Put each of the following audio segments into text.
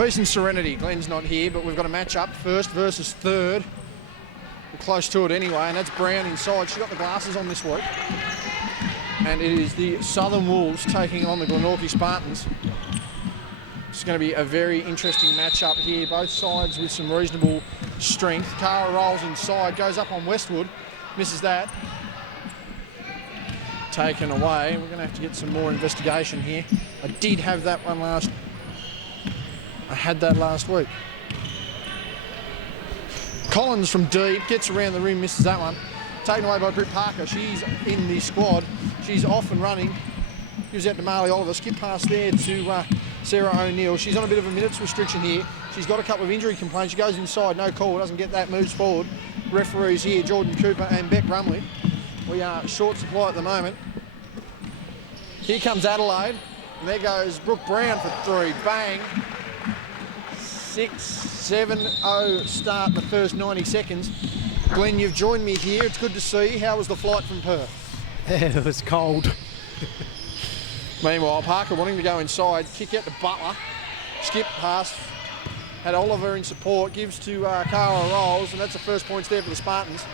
Peace and serenity. Glenn's not here, but we've got a match up. First versus third. We're close to it anyway, and that's Brown inside. She's got the glasses on this week. And it is the Southern Wolves taking on the Glenorchy Spartans. It's going to be a very interesting match-up here. Both sides with some reasonable strength. Cara rolls inside, goes up on Westwood, misses that. Taken away. We're going to have to get some more investigation here. I did have that one I had that last week. Collins from deep, gets around the rim, misses that one. Taken away by Britt Parker. She's in the squad. She's off and running. Gives out to Marley Oliver. Skip pass there to Sarah O'Neill. She's on a bit of a minutes restriction here. She's got a couple of injury complaints. She goes inside, no call, doesn't get that, moves forward. Referees here, Jordan Cooper and Beck Rumley. We are short supply at the moment. Here comes Adelaide. And there goes Brooke Brown for three. Bang. 6-7-0 start in the first 90 seconds. Glenn, you've joined me here. It's good to see you. How was the flight from Perth? It was cold. Meanwhile, Parker wanting to go inside, kick out to Butler, skip pass, had Oliver in support, gives to Cara Rolls, and that's the first points there for the Spartans.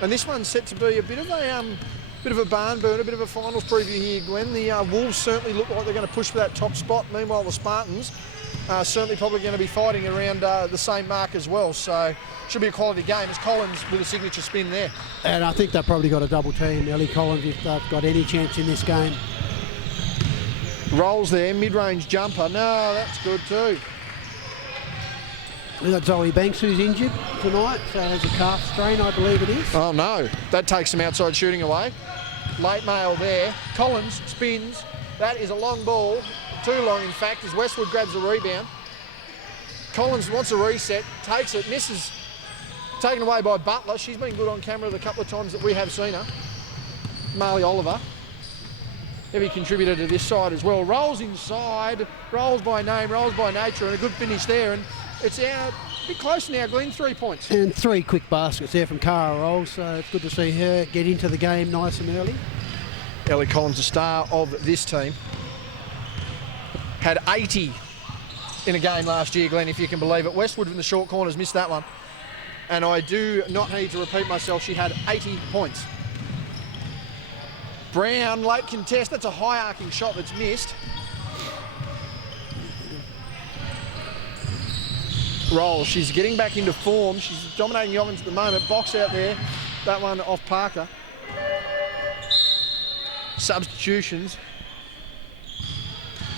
And this one's set to be a bit of a barn burner, a bit of a finals preview here, Glenn. The Wolves certainly look like they're going to push for that top spot. Meanwhile, the Spartans are certainly probably going to be fighting around the same mark as well. So should be a quality game as Collins with a signature spin there. And I think they've probably got a double team, Ellie Collins, if they've got any chance in this game. Rolls there, mid-range jumper. No, that's good too. We've got Zoe Banks who's injured tonight, so there's a calf strain, I believe it is. Oh no, that takes some outside shooting away. Late mail there. Collins spins. That is a long ball, too long in fact, as Westwood grabs the rebound. Collins wants a reset, takes it, misses. Taken away by Butler. She's been good on camera the couple of times that we have seen her. Marley Oliver. Heavy contributor to this side as well. Rolls inside, rolls by name, rolls by nature, and a good finish there. And it's a bit close now, Glenn, 3 points. And 3 quick baskets there from Cara Rolls, so it's good to see her get into the game nice and early. Ellie Collins, the star of this team. Had 80 in a game last year, Glenn, if you can believe it. Westwood in the short corners missed that one. And I do not need to repeat myself, she had 80 points. Brown, late contest, that's a high arcing shot that's missed. Rolls, she's getting back into form. She's dominating the offense at the moment. Box out there, that one off Parker. Substitutions.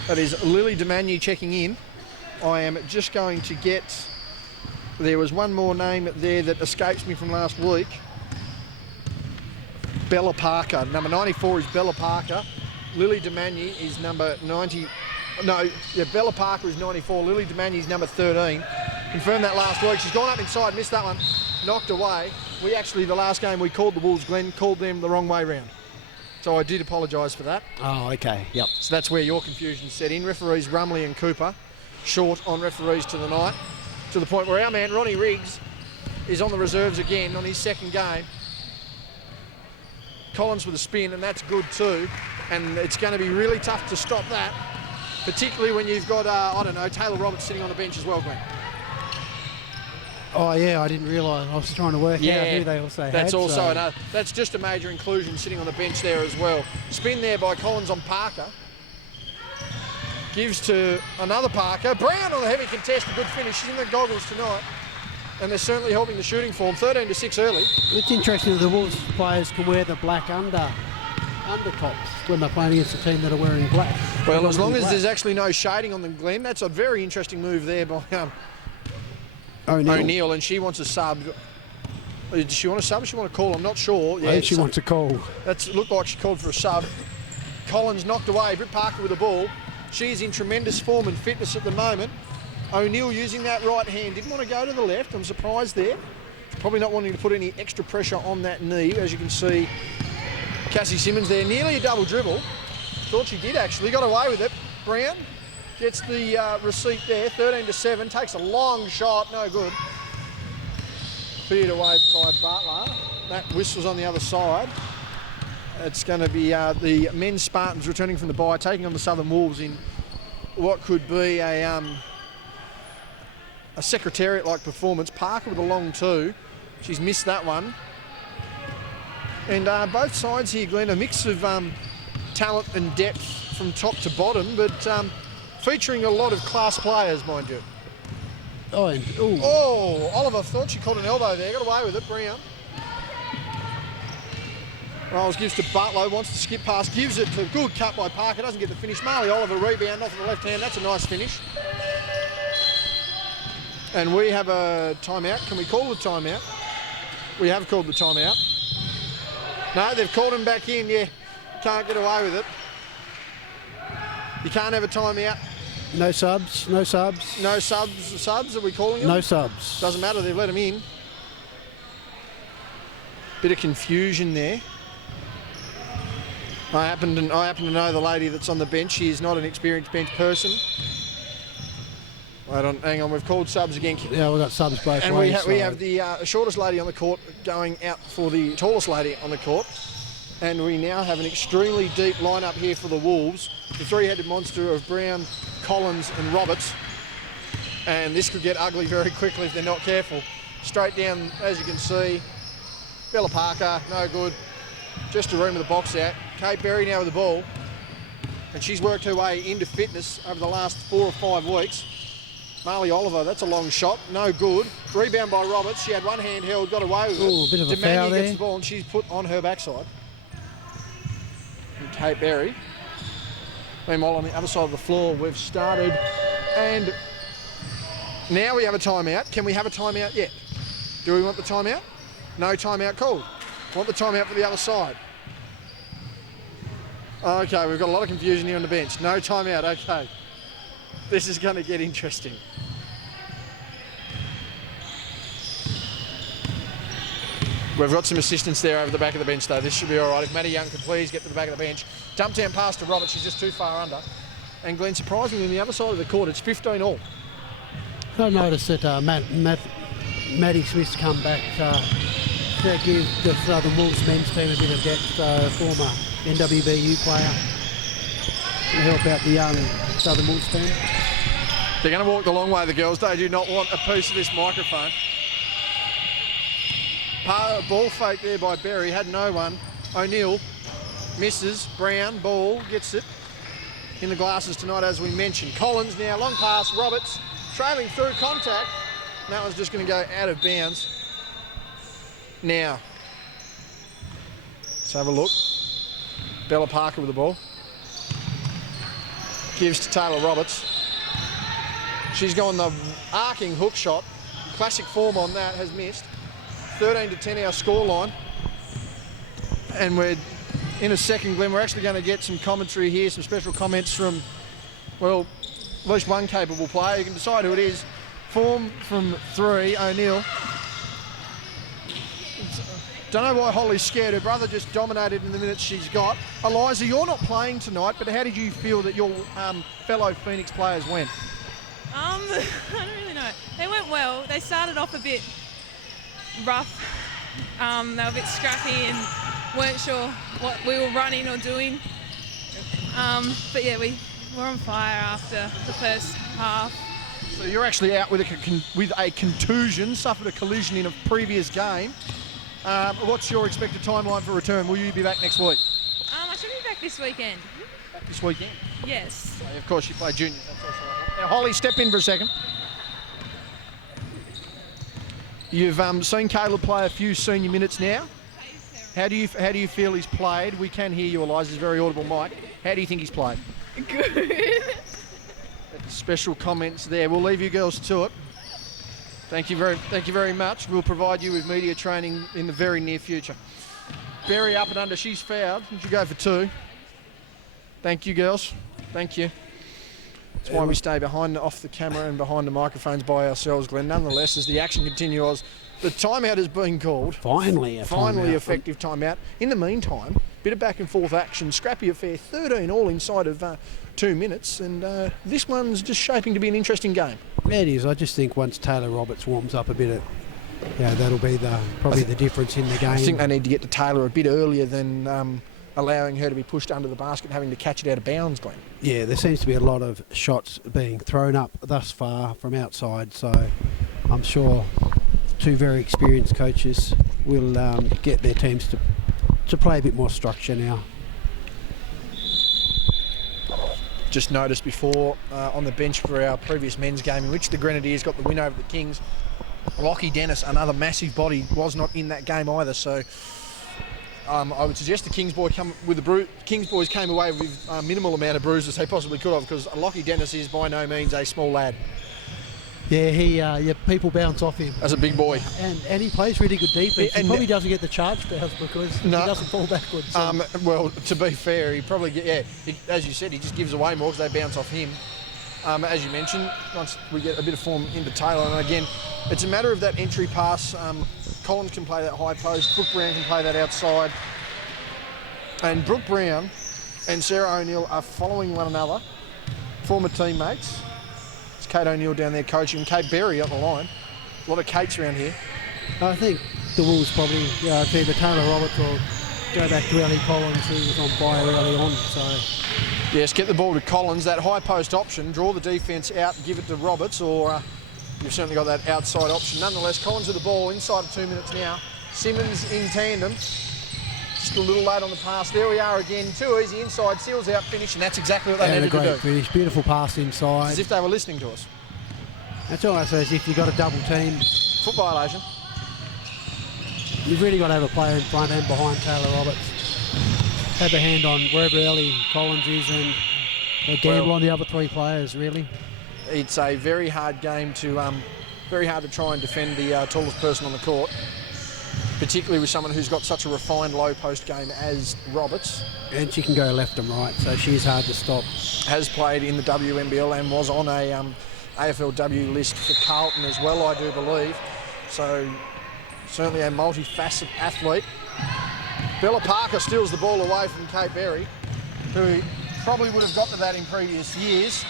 That is Lily Demagny checking in. I am just going to get, there was one more name there that escapes me from last week. Bella Parker. Number 94 is Bella Parker. Lily Demagny is number 90. No, yeah, Bella Parker is 94. Lily Demagny is number 13. Confirmed that last week. She's gone up inside, missed that one, knocked away. We actually, the last game we called the Wolves, Glenn, called them the wrong way round. So I did apologise for that. Oh, okay, yep. So that's where your confusion set in. Referees Rumley and Cooper short on referees to the night, to the point where our man Ronnie Riggs is on the reserves again on his second game. Collins with a spin, and that's good too. And it's going to be really tough to stop that, particularly when you've got, I don't know, Taylor Roberts sitting on the bench as well, Glenn. Oh yeah, I didn't realise. I was trying to work out who they also had. That's also another. That's just a major inclusion sitting on the bench there as well. Spin there by Collins on Parker. Gives to another Parker. Brown on the heavy contest, a good finish. She's in the goggles tonight. And they're certainly helping the shooting form. 13-6 early. It's interesting that the Wolves players can wear the black undertops when they're playing against a team that are wearing black. Well, as long as there's actually no shading on them, Glenn, that's a very interesting move there by O'Neill, and she wants a sub. Does she want a sub or does she want a call? I'm not sure. Yeah, I think she wants a call. That looked like she called for a sub. Collins knocked away. Britt Parker with the ball. She's in tremendous form and fitness at the moment. O'Neill using that right hand. Didn't want to go to the left. I'm surprised there. Probably not wanting to put any extra pressure on that knee. As you can see, Cassie Simmons there. Nearly a double dribble. Thought she did actually. Got away with it. Brown gets the receipt there. 13-7. Takes a long shot. No good. Cleared away by Butler. That whistle's on the other side. It's going to be the men's Spartans returning from the bye, taking on the Southern Wolves in what could be a a secretariat-like performance. Parker with a long two. She's missed that one. And both sides here, Glenn, a mix of talent and depth from top to bottom, but featuring a lot of class players, mind you. Oh, and Oliver thought she caught an elbow there. Got away with it, Brown. Rolls gives to Butler, wants to skip past, gives it to good cut by Parker, doesn't get the finish. Marley Oliver rebound off of the left hand, that's a nice finish. And we have a timeout. Can we call the timeout? We have called the timeout. No, they've called him back in, yeah. Can't get away with it. You can't have a timeout. no subs, no subs. No subs, are we calling them? No subs. Doesn't matter, they've let him in. Bit of confusion there. I happen to know the lady that's on the bench. She is not an experienced bench person. Hang on, we've called subs again. Yeah, we've got subs both and ways. we have the shortest lady on the court going out for the tallest lady on the court. And we now have an extremely deep lineup here for the Wolves. The three-headed monster of Brown, Collins and Roberts. And this could get ugly very quickly if they're not careful. Straight down, as you can see, Bella Parker, no good. Just a room with the box out. Kate Berry now with the ball. And she's worked her way into fitness over the last 4 or 5 weeks. Marley Oliver, that's a long shot, no good. Rebound by Roberts, she had one hand held, got away with it. Ooh, a bit of a foul there. Gets the ball and she's put on her backside. And Kate Berry. Meanwhile, on the other side of the floor, we've started. And now we have a timeout. Can we have a timeout yet? Do we want the timeout? No timeout called. Want the timeout for the other side. Okay, we've got a lot of confusion here on the bench. No timeout, okay. This is going to get interesting. We've got some assistance there over the back of the bench though. This should be all right. If Matty Young could please get to the back of the bench. Dump down pass to Roberts, she's just too far under. And Glenn, surprisingly, on the other side of the court, it's 15 all. I noticed that Maddie Smith's come back to give the Wolves men's team a bit of depth, former NWBU player, to help out the young Southern Wolves team. They're going to walk the long way, the girls. They do not want a piece of this microphone. Ball fake there by Berry, had no one. O'Neill misses, Brown, ball, gets it. In the glasses tonight, as we mentioned. Collins now, long pass, Roberts, trailing through contact. That one's just going to go out of bounds. Now, let's have a look. Bella Parker with the ball. Gives to Taylor Roberts. She's gone the arcing hook shot. Classic form on that, has missed. 13-10 our scoreline. And we're in a second, Glenn, we're actually going to get some commentary here, some special comments from, well, at least one capable player. You can decide who it is. Form from 3, O'Neill. Don't know why Holly's scared. Her brother just dominated in the minutes she's got. Eliza, you're not playing tonight, but how did you feel that your fellow Phoenix players went? I don't really know. They went well. They started off a bit rough. They were a bit scrappy and weren't sure what we were running or doing. But yeah, we were on fire after the first half. So you're actually out with a contusion, suffered a collision in a previous game. What's your expected timeline for return? Will you be back next week? I should be back this weekend. Back this weekend? Yes. Of course, you play juniors. That's also right. Now, Holly, step in for a second. You've seen Caleb play a few senior minutes now. How do you feel he's played? We can hear you, Eliza's very audible mic. How do you think he's played? Good. Special comments there. We'll leave you girls to it. Thank you very much. We'll provide you with media training in the very near future. Berry up and under. She's fouled. Did you go for 2? Thank you, girls. Thank you. That's why we stay off the camera and behind the microphones by ourselves, Glenn. Nonetheless, as the action continues, the timeout is being called. Finally Effective timeout. In the meantime, bit of back and forth action. Scrappy affair. 13 all inside of 2 minutes. And this one's just shaping to be an interesting game. Yeah, it is. I just think once Taylor Roberts warms up a bit, that'll be probably the difference in the game. I think they need to get to Taylor a bit earlier than allowing her to be pushed under the basket and having to catch it out of bounds, Glenn. Yeah, there seems to be a lot of shots being thrown up thus far from outside, so I'm sure two very experienced coaches will get their teams to play a bit more structure now. Just noticed before on the bench for our previous men's game in which the Grenadiers got the win over the Kings, Lockie Dennis, another massive body, was not in that game either, so I would suggest the Kings boys came away with a minimal amount of bruises they possibly could have, because Lockie Dennis is by no means a small lad. Yeah, people bounce off him. As a big boy. And he plays really good defence. He probably doesn't get the charge bounce because he doesn't fall backwards. So. Well, to be fair, he probably as you said, he just gives away more because they bounce off him. As you mentioned, once we get a bit of form into Taylor, and again, it's a matter of that entry pass. Collins can play that high post, Brooke Brown can play that outside. And Brooke Brown and Sarah O'Neill are following one another, former teammates. It's Kate O'Neill down there coaching, Kate Berry up the line. A lot of Kates around here. I think the Wolves probably either Taylor Roberts or go back to Ellie Collins, who was on fire early on. So yes, get the ball to Collins, that high post option, draw the defence out, give it to Roberts, or you've certainly got that outside option. Nonetheless, Collins with the ball inside of 2 minutes now. Simmons in tandem. Just a little late on the pass. There we are again. Too easy inside. Seals out finish, and that's exactly what they needed to do. Great finish. Beautiful pass inside. As if they were listening to us. That's almost as if you've got a double team. Foot violation. You've really got to have a player in front and behind Taylor Roberts. Have a hand on wherever Ellie Collins is and a gamble on the other three players, really. It's a very hard game to, very hard to try and defend the tallest person on the court, particularly with someone who's got such a refined low post game as Roberts. And she can go left and right, so she's hard to stop. Has played in the WNBL and was on a AFLW list for Carlton as well, I do believe. So certainly a multifaceted athlete. Bella Parker steals the ball away from Kate Berry, who probably would have got to that in previous years.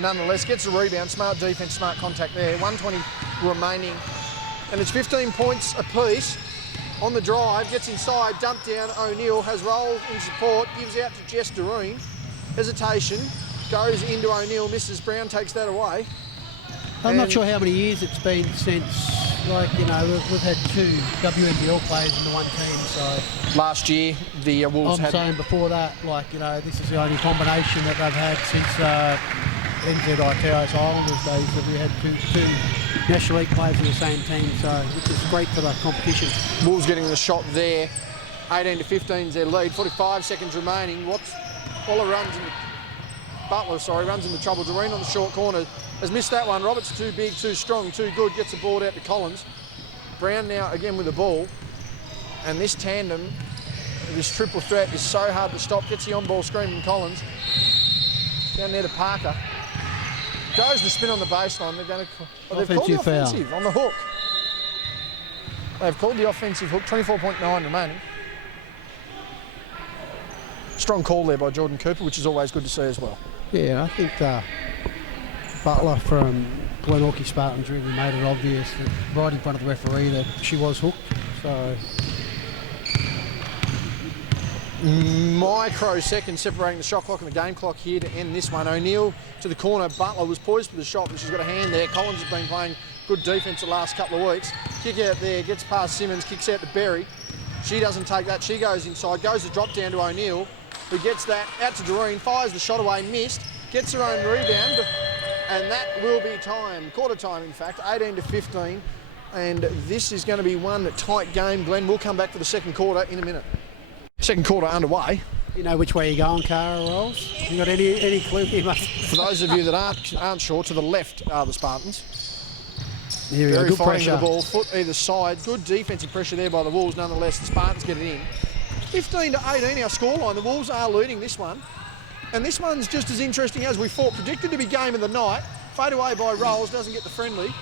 Nonetheless, gets a rebound, smart defence, smart contact there. 1:20 remaining, and it's 15 points apiece. On the drive, gets inside, dumped down. O'Neill has rolled in support, gives out to Jess Doreen. Hesitation, goes into O'Neill, misses. Brown takes that away. I'm not sure how many years it's been since, we've had two WNBL players in the one team, so... Last year, the Wolves I'm saying before that, this is the only combination that they've had since NZI Islanders days, that we had two National League players in the same team, so which is great for the competition. Wolves getting the shot there. 18-15 is their lead. 45 seconds remaining. Butler runs into trouble. Doreen on the short corner has missed that one. Roberts too big, too strong, too good. Gets the ball out to Collins. Brown now again with the ball. And this tandem, this triple threat is so hard to stop. Gets the on-ball screen from Collins. Down there to Parker. Goes to spin on the baseline. They're going to... they've called the offensive on the hook. They've called the offensive hook. 24.9 remaining. Strong call there by Jordan Cooper, which is always good to see as well. Yeah, I think Butler from Glenorchy Spartans really made it obvious that right in front of the referee that she was hooked. So microseconds separating the shot clock and the game clock here to end this one. O'Neill to the corner. Butler was poised for the shot, but she's got a hand there. Collins has been playing good defence the last couple of weeks. Kick out there, gets past Simmons, kicks out to Berry. She doesn't take that. She goes inside, goes to drop down to O'Neill, who gets that out to Doreen, fires the shot away, missed, gets her own rebound, and that will be time, quarter time in fact, 18-15, and this is going to be one tight game. Glenn, we'll come back for the second quarter in a minute. Second quarter underway. You know which way you're going, Cara Rolls? You got any clue here, mate? For those of you that aren't sure, to the left are the Spartans. Here we go, good pressure. The ball, foot either side, good defensive pressure there by the Wolves. Nonetheless, the Spartans get it in. 15-18 our scoreline. The Wolves are leading this one. And this one's just as interesting as we thought. Predicted to be game of the night. Fade away by Rolls, doesn't get the friendly.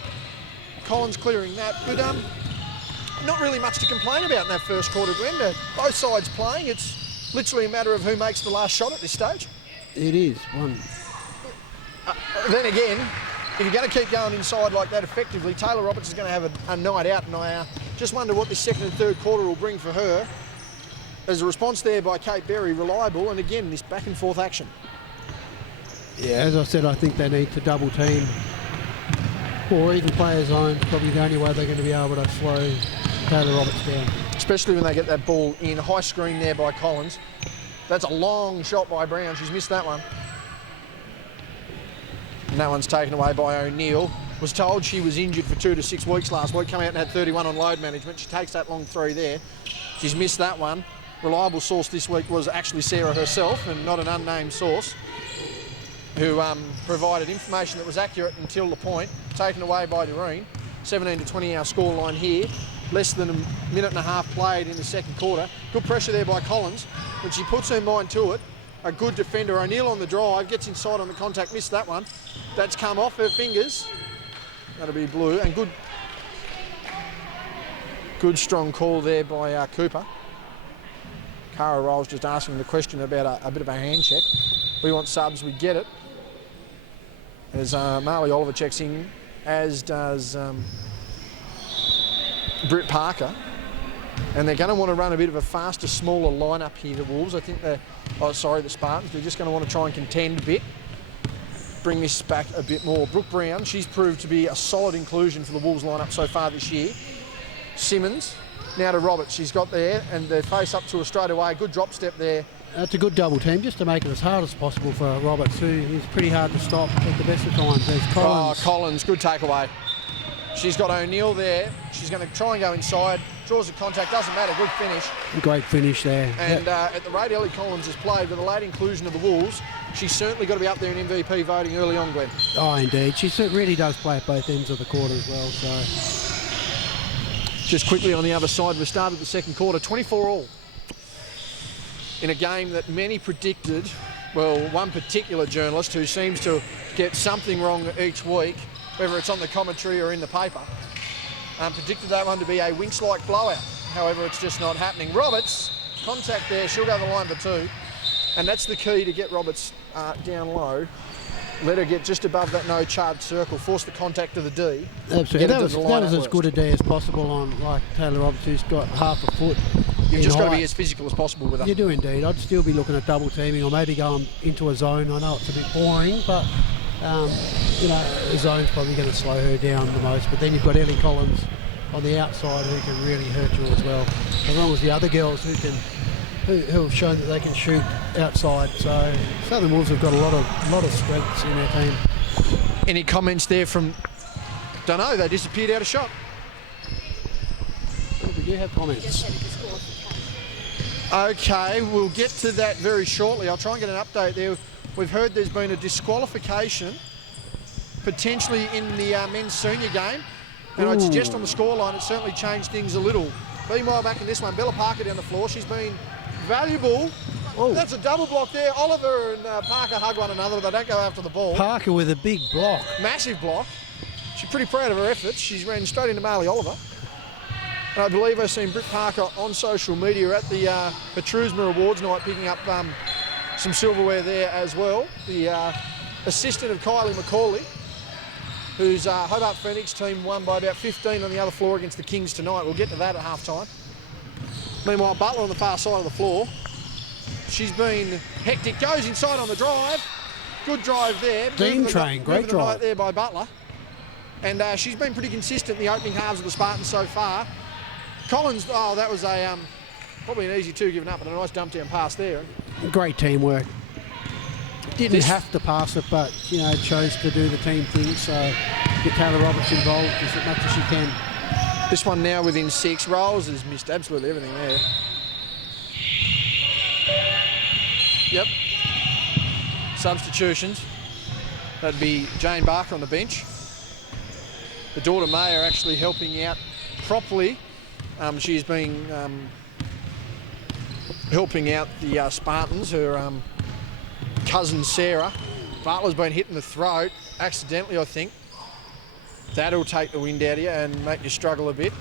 Collins clearing that. But not really much to complain about in that first quarter, Glenn. Both sides playing. It's literally a matter of who makes the last shot at this stage. It is, one. Then again, if you're going to keep going inside like that effectively, Taylor Roberts is going to have a night out, and I just wonder what this second and third quarter will bring for her. There's a response there by Kate Berry, reliable, and again, this back and forth action. Yeah, as I said, I think they need to double team or even play a zone. Probably the only way they're going to be able to slow Taylor Roberts down. Especially when they get that ball in. High screen there by Collins. That's a long shot by Brown. She's missed that one. And that one's taken away by O'Neill. Was told she was injured for 2 to 6 weeks last week. Come out and had 31 on load management. She takes that long three there. She's missed that one. Reliable source this week was actually Sarah herself and not an unnamed source who provided information that was accurate until the point. Taken away by Doreen. 17 to 20 our scoreline here. Less than a minute and a half played in the second quarter. Good pressure there by Collins. When she puts her mind to it, a good defender. O'Neill on the drive, gets inside on the contact, missed that one. That's come off her fingers. That'll be blue. And good strong call there by Cooper. Cara Rolls just asking the question about a bit of a hand check. We want subs, we get it. As Marley Oliver checks in, as does Britt Parker. And they're going to want to run a bit of a faster, smaller lineup here, the Wolves. I think the Spartans. They're just going to want to try and contend a bit. Bring this back a bit more. Brooke Brown, she's proved to be a solid inclusion for the Wolves lineup so far this year. Simmons, now to Roberts. She's got there, and they face up to her straight away. Good drop step there. That's a good double team, just to make it as hard as possible for Roberts, who is pretty hard to stop at the best of times. There's Collins. Oh, Collins, good takeaway. She's got O'Neill there. She's going to try and go inside. Draws the contact, doesn't matter, good finish. Great finish there. And at the rate Ellie Collins has played with a late inclusion of the Wolves, she's certainly got to be up there in MVP voting early on, Glenn. Oh, indeed. She really does play at both ends of the court as well. So, just quickly on the other side, we started the second quarter, 24-all. In a game that many predicted, well, one particular journalist who seems to get something wrong each week, whether it's on the commentary or in the paper, predicted that one to be a Winx-like blowout. However, it's just not happening. Roberts, contact there, she'll go to the line for two. And that's the key to get Roberts down low. Let her get just above that no charged circle, force the contact to the D. Absolutely. That was as good a D as possible on like Taylor Roberts, who's got half a foot. You've just got to be as physical as possible with her. You do indeed. I'd still be looking at double teaming or maybe going into a zone. I know it's a bit boring, but the zone's probably going to slow her down the most. But then you've got Ellie Collins on the outside who can really hurt you as well. As long as the other girls who have shown that they can shoot outside. So Southern Wolves have got a lot of strengths in their team. Any comments there from? Don't know. They disappeared out of shot. We do have comments. Okay, we'll get to that very shortly. I'll try and get an update there. We've heard there's been a disqualification potentially in the men's senior game. And I'd suggest on the scoreline it certainly changed things a little. Meanwhile, back in this one, Bella Parker down the floor. She's been valuable. Oh. That's a double block there. Oliver and Parker hug one another, but they don't go after the ball. Parker with a big block. Massive block. She's pretty proud of her efforts. She's ran straight into Marley Oliver. And I believe I've seen Britt Parker on social media at the Petrusma Awards night picking up some silverware there as well. The assistant of Kylie McCauley, whose Hobart Phoenix team won by about 15 on the other floor against the Kings tonight. We'll get to that at half-time. Meanwhile, Butler on the far side of the floor. She's been hectic. Goes inside on the drive. Good drive there. Team train, great drive. Right there by Butler. And she's been pretty consistent in the opening halves of the Spartans so far. Collins, that was probably an easy two given up, but a nice dump down pass there. Great teamwork. Didn't have to pass it, but chose to do the team thing. So get Taylor Roberts involved as much as she can. This one now within 6. Rolls has missed absolutely everything there. Yep. Substitutions. That'd be Jane Barker on the bench. The daughter May are actually helping out properly. She's been helping out the Spartans. Her cousin Sarah. Butler's been hit in the throat, accidentally I think. That'll take the wind out of you and make you struggle a bit.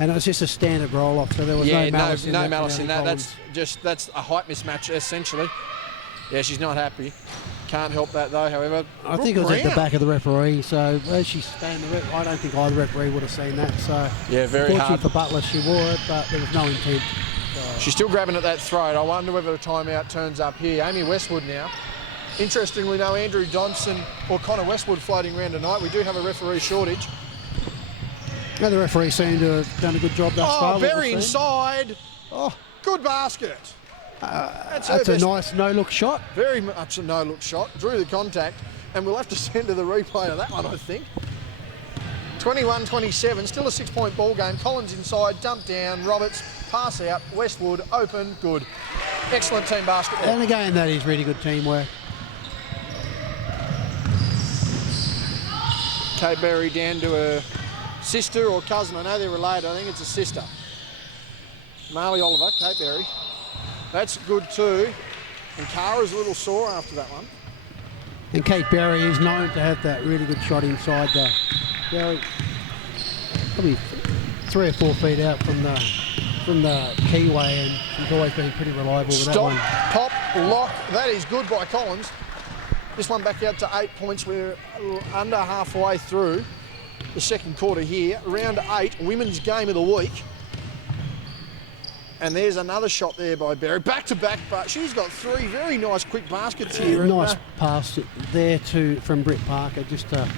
And it was just a standard roll-off, so there was no malice in that. No malice in that. That's a height mismatch essentially. Yeah, she's not happy. Can't help that though, however. I think it was at the back of the referee, so as she's standing, I don't think either referee would have seen that. So yeah, very hard. Fortunately for Butler, she wore it, but there was no intent. She's still grabbing at that throat. I wonder whether a timeout turns up here. Amy Westwood now. Interestingly, no Andrew Johnson or Connor Westwood floating around tonight. We do have a referee shortage. Yeah, the referee seemed to have done a good job thus far. Oh, very inside. Oh, good basket. That's a nice no-look shot. Very much a no-look shot. Drew the contact, and we'll have to send to the replay of that one, I think. 21-27, still a 6-point ball game. Collins inside, dump down, Roberts, pass out, Westwood, open, good. Excellent team basketball. And again, that is really good teamwork. Kate Berry down to her sister or cousin. I know they're related. I think it's a sister. Marley Oliver, Kate Berry. That's good too. And Kara's a little sore after that one. And Kate Berry is known to have that really good shot inside the Berry. Probably 3 or 4 feet out from the keyway, and she's always been pretty reliable with that one. Stop, pop, lock. That is good by Collins. This one back out to 8 points. We're under halfway through the second quarter here. Round 8, women's game of the week. And there's another shot there by Berry. Back to back, but she's got 3 very nice quick baskets here. Nice pass there from Britt Parker, just to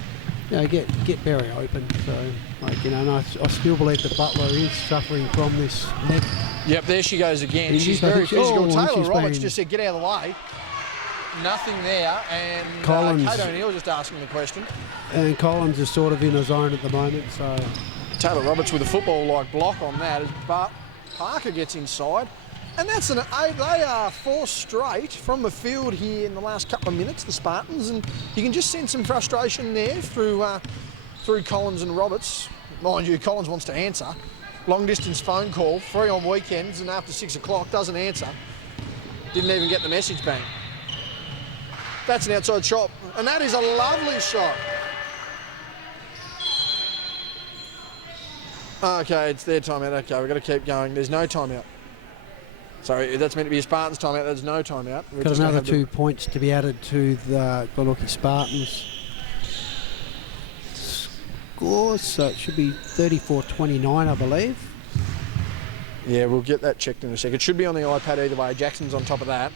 get Berry open. So, and I still believe that Butler is suffering from this neck. Yep, there she goes again. She's very physical. Taylor Roberts just said, get out of the way. Nothing there, and Kate O'Neill just asking the question. And Collins is sort of in a zone at the moment, so... Taylor Roberts with a football-like block on that, but Parker gets inside, and that's an 8. They are 4 straight from the field here in the last couple of minutes, the Spartans, and you can just sense some frustration there through Collins and Roberts. Mind you, Collins wants to answer. Long-distance phone call, free on weekends, and after 6 o'clock, doesn't answer. Didn't even get the message bang. That's an outside shot, and that is a lovely shot. Okay, it's their timeout. Okay, we've got to keep going. There's no timeout. Sorry, that's meant to be a Spartans timeout. There's no timeout. Got another 2 points to be added to the Glenorchy Spartans score, so it should be 34-29, I believe. Yeah, we'll get that checked in a second. It should be on the iPad either way. Jackson's on top of that.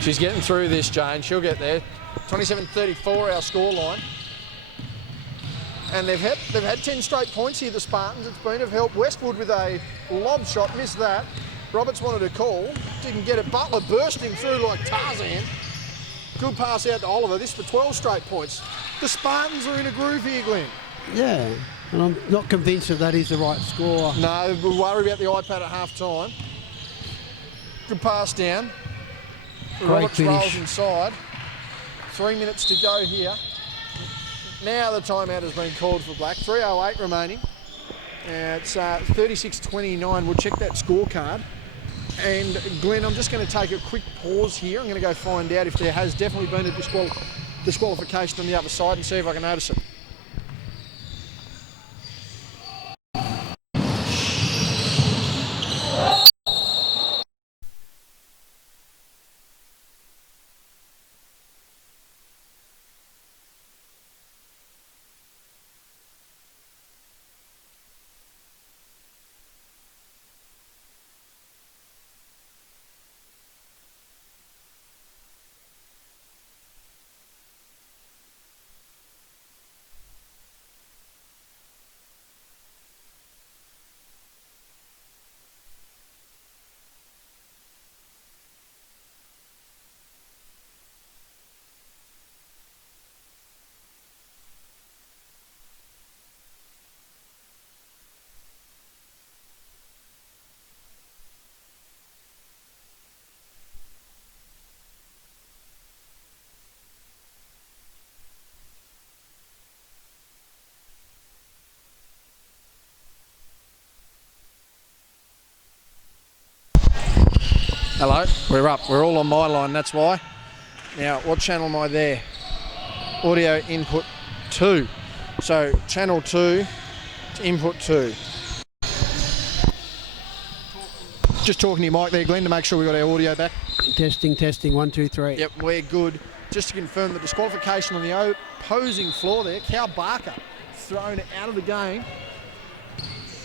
She's getting through this, Jane. She'll get there. 27-34 our scoreline. And they've had 10 straight points here, the Spartans. It's been of help. Westwood with a lob shot, missed that. Roberts wanted a call, didn't get it. Butler bursting through like Tarzan. Good pass out to Oliver. This for 12 straight points. The Spartans are in a groove here, Glenn. Yeah, and I'm not convinced that is the right score. No, we'll worry about the iPad at half time. Good pass down. Roberts rolls inside. 3 minutes to go here. Now the timeout has been called for Black. 3:08 remaining. It's 36-29. We'll check that scorecard. And Glenn, I'm just going to take a quick pause here. I'm going to go find out if there has definitely been a disqualification on the other side and see if I can notice it. Hello, we're up. We're all on my line, that's why. Now, what channel am I there? Audio input 2. So, channel 2 to input 2. Just talking to your mic there, Glenn, to make sure we got our audio back. Testing, 1, 2, 3. Yep, we're good. Just to confirm the disqualification on the opposing floor there, Cal Barker thrown out of the game.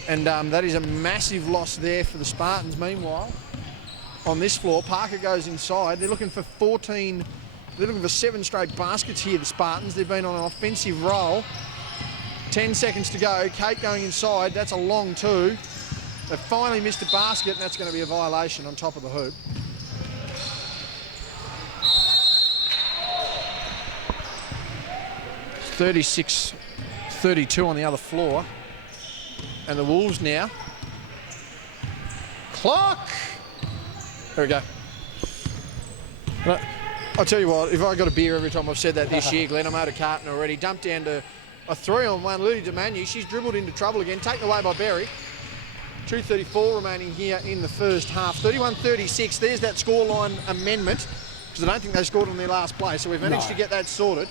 And that is a massive loss there for the Spartans. Meanwhile, on this floor, Parker goes inside. They're looking for 7 straight baskets here, the Spartans. They've been on an offensive roll. 10 seconds to go. Kate going inside. That's a long 2. They've finally missed a basket, and that's going to be a violation on top of the hoop. It's 36-32 on the other floor. And the Wolves now. Clock! There we go. But I'll tell you what, if I got a beer every time I've said that this year, Glenn, I made a carton already. Dumped down to a 3-on-1. Lily DeManu, she's dribbled into trouble again. Taken away by Berry. 2:34 remaining here in the first half. 31-36. There's that scoreline amendment, because I don't think they scored on their last play, so we've managed to get that sorted.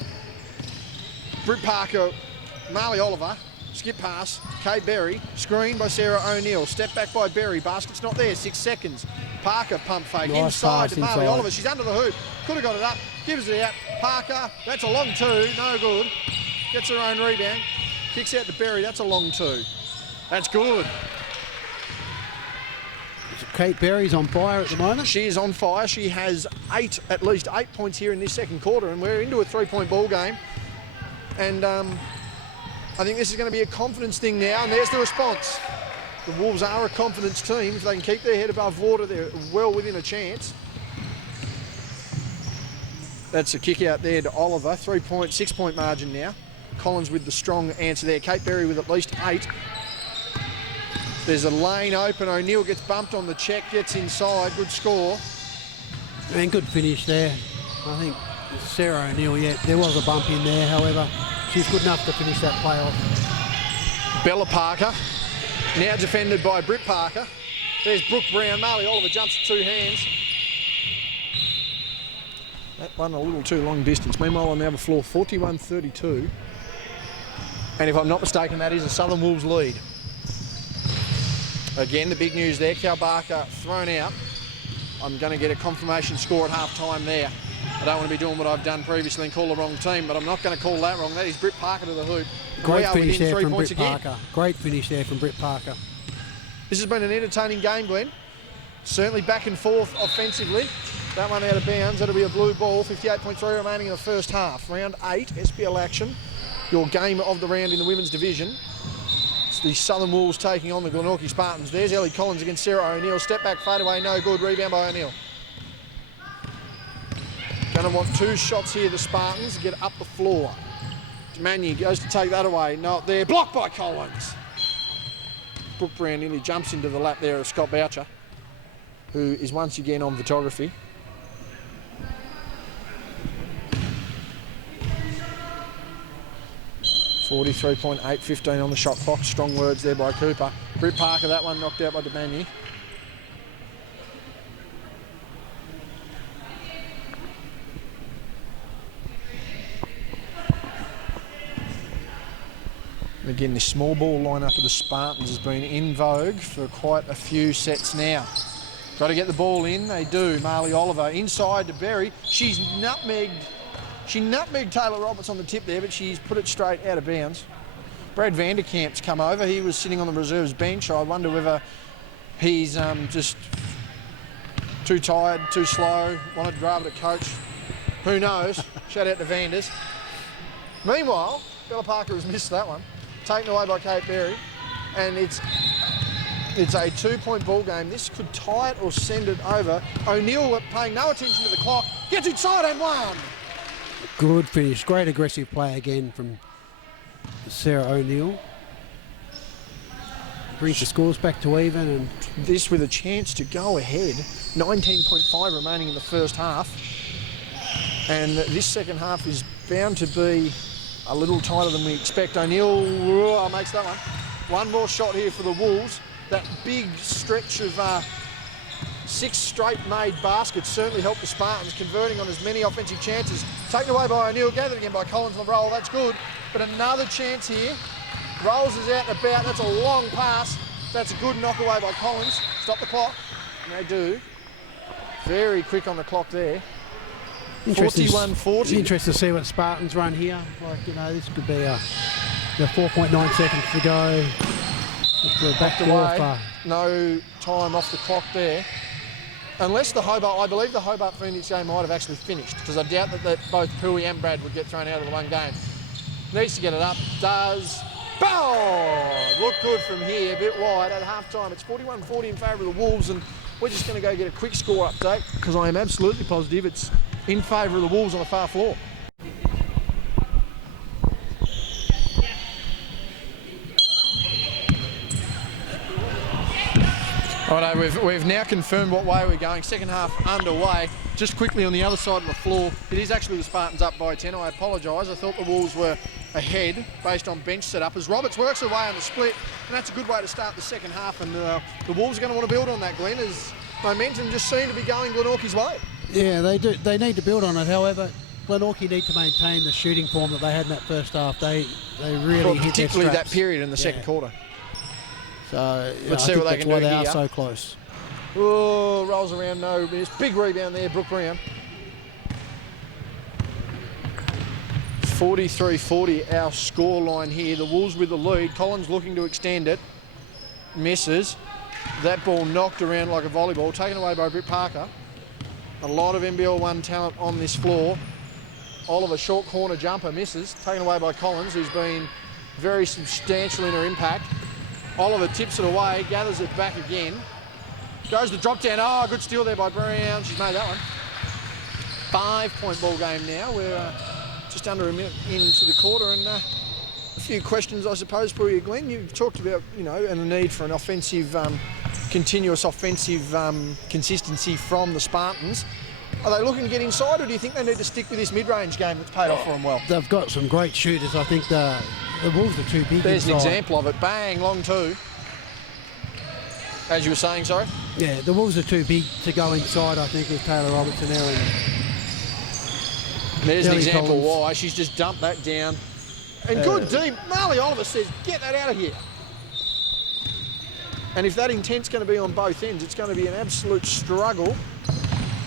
Britt Parker, Marley Oliver, skip pass, Kate Berry, screen by Sarah O'Neill, step back by Berry, basket's not there, 6 seconds. Parker pump fake, nice inside to Marley inside. Oliver, she's under the hoop, could have got it up, gives it out, Parker, that's a long 2, no good, gets her own rebound, kicks out to Berry, that's a long 2, that's good. Kate Berry's on fire at the moment. She is on fire, she has at least 8 points here in this second quarter, and we're into a 3-point ball game, and I think this is going to be a confidence thing now, and there's the response. The Wolves are a confidence team. If they can keep their head above water, they're well within a chance. That's a kick out there to Oliver. 6-point margin now. Collins with the strong answer there. Kate Berry with at least 8. There's a lane open. O'Neill gets bumped on the check, gets inside. Good score. And good finish there. I think Sarah O'Neill, there was a bump in there, however, she's good enough to finish that play off. Bella Parker, now defended by Britt Parker. There's Brooke Brown. Marley Oliver jumps to 2 hands. That one a little too long distance. Meanwhile, on the other floor, 41-32. And if I'm not mistaken, that is a Southern Wolves lead. Again, the big news there, Cal Barker thrown out. I'm going to get a confirmation score at half-time there. I don't want to be doing what I've done previously and call the wrong team, but I'm not going to call that wrong. That is Britt Parker to the hoop. Great finish there from Britt Parker. Great finish there from Britt Parker. This has been an entertaining game, Glenn. Certainly back and forth offensively. That one out of bounds. That'll be a blue ball. 58.3 remaining in the first half. Round 8, SBL action. Your game of the round in the women's division. It's the Southern Wolves taking on the Glenorchy Spartans. There's Ellie Collins against Sarah O'Neill. Step back, fade away, no good. Rebound by O'Neill. Going to want 2 shots here, the Spartans, get up the floor. DeManu goes to take that away. Not there. Blocked by Collins. Brooke Brown nearly jumps into the lap there of Scott Boucher, who is once again on photography. .8:15 on the shot clock. Strong words there by Cooper. Britt Parker, that one knocked out by DeManu. Again, this small ball lineup of the Spartans has been in vogue for quite a few sets now. Got to get the ball in, they do. Marley Oliver inside to Berry. She's nutmegged. She nutmegged Taylor Roberts on the tip there, but she's put it straight out of bounds. Brad Vanderkamp's come over. He was sitting on the reserves bench. I wonder whether he's just too tired, too slow, wanted rather to coach. Who knows? Shout out to Vanders. Meanwhile, Bella Parker has missed that one. Taken away by Kate Berry, and it's a 2-point ball game. This could tie it or send it over. O'Neill, paying no attention to the clock, gets inside and one. Good finish. Great aggressive play again from Sarah O'Neill. Brings the scores back to even, and this with a chance to go ahead. 19.5 remaining in the first half, and this second half is bound to be a little tighter than we expect. O'Neill makes that one. One more shot here for the Wolves. That big stretch of 6 straight made baskets certainly helped the Spartans, converting on as many offensive chances. Taken away by O'Neill, gathered again by Collins on the roll. That's good. But another chance here. Rolls is out and about. That's a long pass. That's a good knock away by Collins. Stop the clock. And they do. Very quick on the clock there. 41-40. Interesting to see what Spartans run here. Like, this could be a 4.9 seconds to go. Back to away. No time off the clock there. Unless the Hobart, I believe the Hobart Phoenix game might have actually finished, because I doubt that both Pui and Brad would get thrown out of the one game. Needs to get it up. Does. Bow! Look good from here, a bit wide at half-time. It's 41-40 in favour of the Wolves, and we're just going to go get a quick score update, because I am absolutely positive it's in favour of the Wolves on the far floor. Righto, we've now confirmed what way we're going. Second half underway. Just quickly on the other side of the floor, it is actually the Spartans up by 10. I apologise. I thought the Wolves were ahead based on bench setup as Roberts works away on the split, and that's a good way to start the second half. And the Wolves are going to want to build on that, Glenn, as momentum just seemed to be going Glenorchy's way. Yeah, they do. They need to build on it. However, Glenorchy need to maintain the shooting form that they had in that first half. They really hit their particularly straps. that period in the second quarter. So let's see what they can do here. They are here. so close. Oh, rolls around, no miss. Big rebound there, Brooke Brown. 43-40 our score line here. The Wolves with the lead. Collins looking to extend it. Misses. That ball knocked around like a volleyball, taken away by Britt Parker. A lot of NBL 1 talent on this floor. Oliver, short corner jumper, misses. Taken away by Collins, who's been very substantial in her impact. Oliver tips it away, gathers it back again. Goes the drop down. Oh, good steal there by Brown. She's made that one. 5-point ball game now. We're just under a minute into the quarter, and a few questions, I suppose, for you, Glenn. You've talked about, and the need for an offensive, continuous offensive consistency from the Spartans. Are they looking to get inside, or do you think they need to stick with this mid-range game that's paid off for them well? They've got some great shooters. I think the Wolves are too big. There's inside. an example of it. Bang, long two. As you were saying, sorry? Yeah, the Wolves are too big to go inside, I think, with Taylor Robertson there. And there's an example Collins. why. She's just dumped that down. And good deep. Marley Oliver says, get that out of here. And if that intent's going to be on both ends, it's going to be an absolute struggle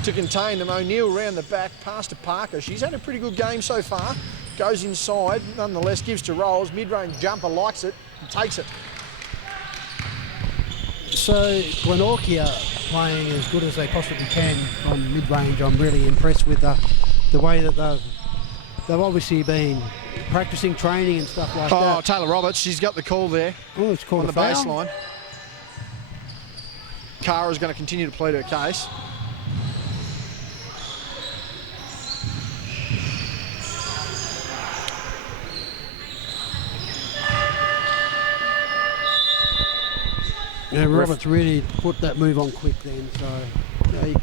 to contain them. O'Neill round the back, pass to Parker. She's had a pretty good game so far. Goes inside, nonetheless, gives to Rolls. Mid-range jumper, likes it, and takes it. So Glenorchy are playing as good as they possibly can on mid-range. I'm really impressed with the way that they've obviously been practicing, training and stuff like that. Oh, Taylor Roberts, she's got the call there. Oh, it's called on the a foul. baseline. Kara's going to continue to plead her case. Yeah, Roberts really put that move on quick then, so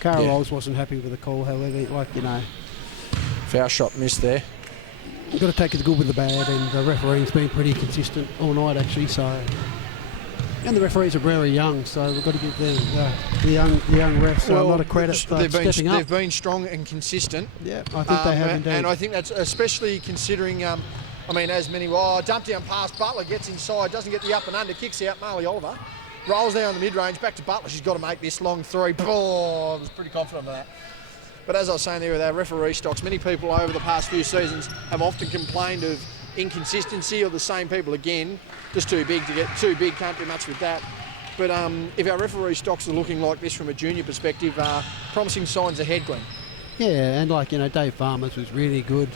Cara Rolls wasn't happy with the call, however, Foul shot missed there. You've got to take the good with the bad, and the referee's been pretty consistent all night actually, so. And the referees are very young, so we've got to give them the young refs a lot of credit for stepping up. They've been strong and consistent. Yeah, I think they have indeed. And I think that's especially considering, as many, dump down pass, Butler gets inside, doesn't get the up and under, kicks out Marley Oliver, rolls down the mid-range, back to Butler, she's got to make this long three. Oh, I was pretty confident of that. But as I was saying there with our referee stocks, many people over the past few seasons have often complained of inconsistency, or the same people again, just too big, can't do much with that. But if our referee stocks are looking like this from a junior perspective, promising signs ahead, Glenn. Yeah, and Dave Farmers was really good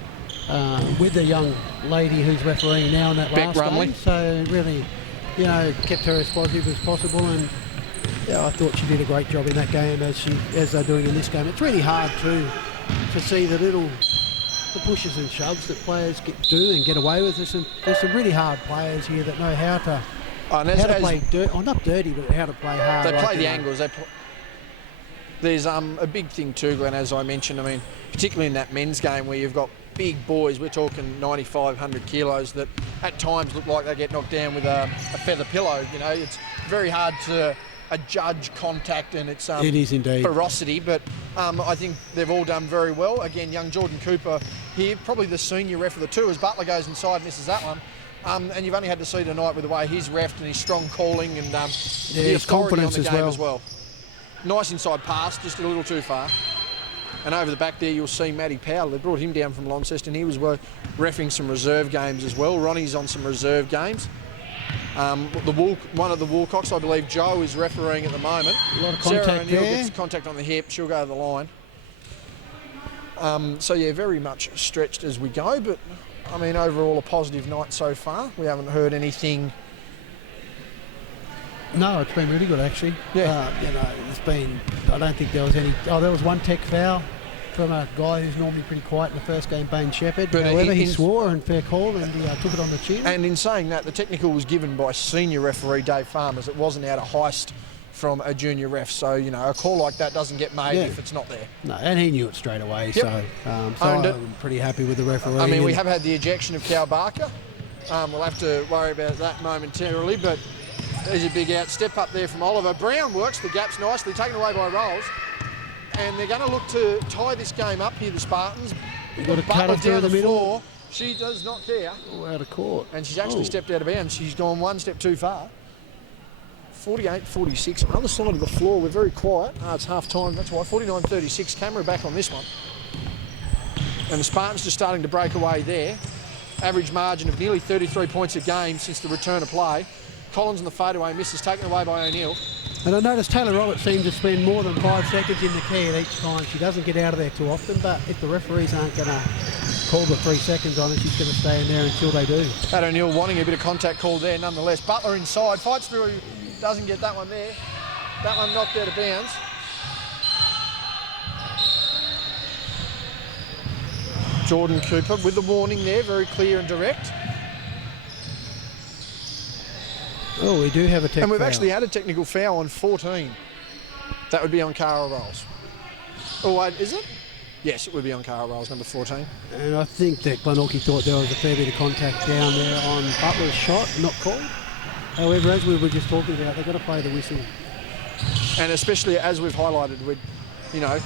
with the young lady who's refereeing now in that last game. So really, kept her as positive as possible, and I thought she did a great job in that game as they're doing in this game. It's really hard to see the pushes and shoves that players do and get away with. There's some really hard players here that know how to play not dirty, but how to play hard. They play the angles. There's a big thing too, Glenn, as I mentioned. Particularly in that men's game where you've got big boys, we're talking 95, 100 kilos, that at times look like they get knocked down with a feather pillow. It's very hard to judge contact and its it is indeed ferocity, but I think they've all done very well. Again, young Jordan Cooper here, probably the senior ref of the two, as Butler goes inside and misses that one. And you've only had to see tonight with the way he's refed and his strong calling and the authority on the game as well. Nice inside pass, just a little too far. And over the back there, you'll see Matty Powell. They brought him down from Launceston. He was reffing some reserve games as well. Ronnie's on some reserve games. One of the Woolcocks, I believe Joe, is refereeing at the moment. A lot of Sarah contact O'Neill there. gets contact on the hip. She'll go to the line. So yeah, very much stretched as we go, but I mean, overall a positive night so far. We haven't heard anything. No, it's been really good actually. Yeah. You know, it's been. I don't think there was any. Oh, there was one tech foul from a guy who's normally pretty quiet in the first game, Bain Shepherd. But However, he swore and fair call, and he took it on the chin. And in saying that, the technical was given by senior referee Dave Farmers. It wasn't out of heist from a junior ref. So, you know, a call like that doesn't get made if it's not there. No, and he knew it straight away. Yep. So Owned it. I'm pretty happy with the referee. I mean, we have had the ejection of Cal Barker. We'll have to worry about that momentarily, but there's a big out step up there from Oliver. Brown works the gaps nicely, taken away by Rolls. And they're going to look to tie this game up here, the Spartans. You've got to cut her through the middle. Floor. She does not care. Oh, out of court. And she's actually stepped out of bounds. She's gone one step too far. 48-46, other side of the floor. We're very quiet. It's half time, that's why. 49-36, camera back on this one. And the Spartans just starting to break away there. Average margin of nearly 33 points a game since the return of play. Collins on the fadeaway misses, taken away by O'Neill. And I noticed Taylor Roberts seems to spend more than 5 seconds in the key at each time. She doesn't get out of there too often, but if the referees aren't going to call the 3 seconds on it, she's going to stay in there until they do. Pat O'Neill wanting a bit of contact call there nonetheless. Butler inside, fights through, doesn't get that one there. That one knocked out of bounds. Jordan Cooper with the warning there, very clear and direct. Oh, we do have a tech And we've foul. actually had a technical foul on 14. That would be on Cara Rolls. Oh, wait, is it? Yes, it would be on Cara Rolls, number 14. And I think that Glenorchy thought there was a fair bit of contact down there on Butler's shot, not called. However, as we were just talking about, they've got to play the whistle. And especially as we've highlighted, with, you know,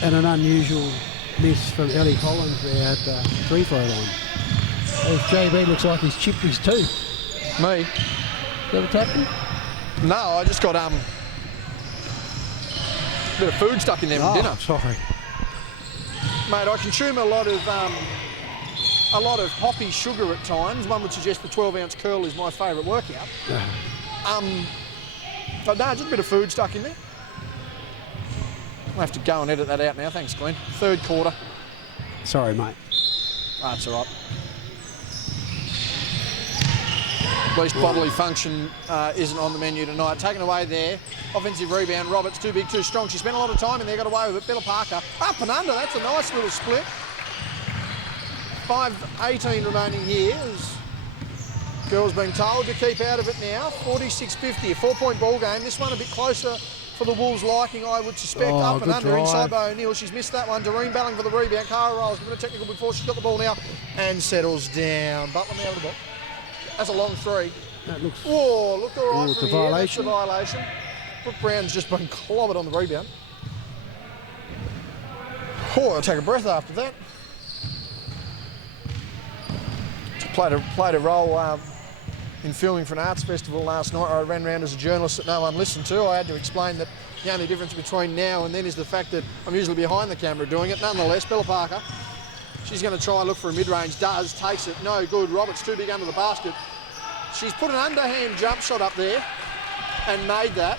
And an unusual miss from Ellie Collins there at the free throw line. As JB looks like he's chipped his tooth. me. Is that what's happened? No, I just got a bit of food stuck in there from dinner. Sorry. Mate, I consume a lot of hoppy sugar at times. One would suggest the 12-ounce curl is my favourite workout. But no, just a bit of food stuck in there. I'll have to go and edit that out now. Thanks, Glenn. Third quarter. Sorry, mate. That's all right. At least bodily function isn't on the menu tonight. Taken away there. Offensive rebound. Roberts too big, too strong. She spent a lot of time in there, got away with it. Bella Parker up and under. That's a nice little split. 5:18 remaining here. As girls being told to keep out of it now. 46-50, a 4-point ball game. This one a bit closer for the Wolves' liking, I would suspect. Up and under, drive. inside by O'Neill. She's missed that one. Doreen Belling for the rebound. Cara Rolls, given a technical before she's got the ball now and settles down. Butler now with the ball. That's a long three. That looks... Whoa, looked all right it's from a here. violation. That's a violation. Brooke Brown's just been clobbered on the rebound. Oh, I'll take a breath after that. Played a role in filming for an arts festival last night. I ran around as a journalist that no one listened to. I had to explain that the only difference between now and then is the fact that I'm usually behind the camera doing it. Nonetheless, Bella Parker, she's going to try and look for a mid-range. Does, takes it, no good. Roberts too big under the basket. She's put an underhand jump shot up there and made that.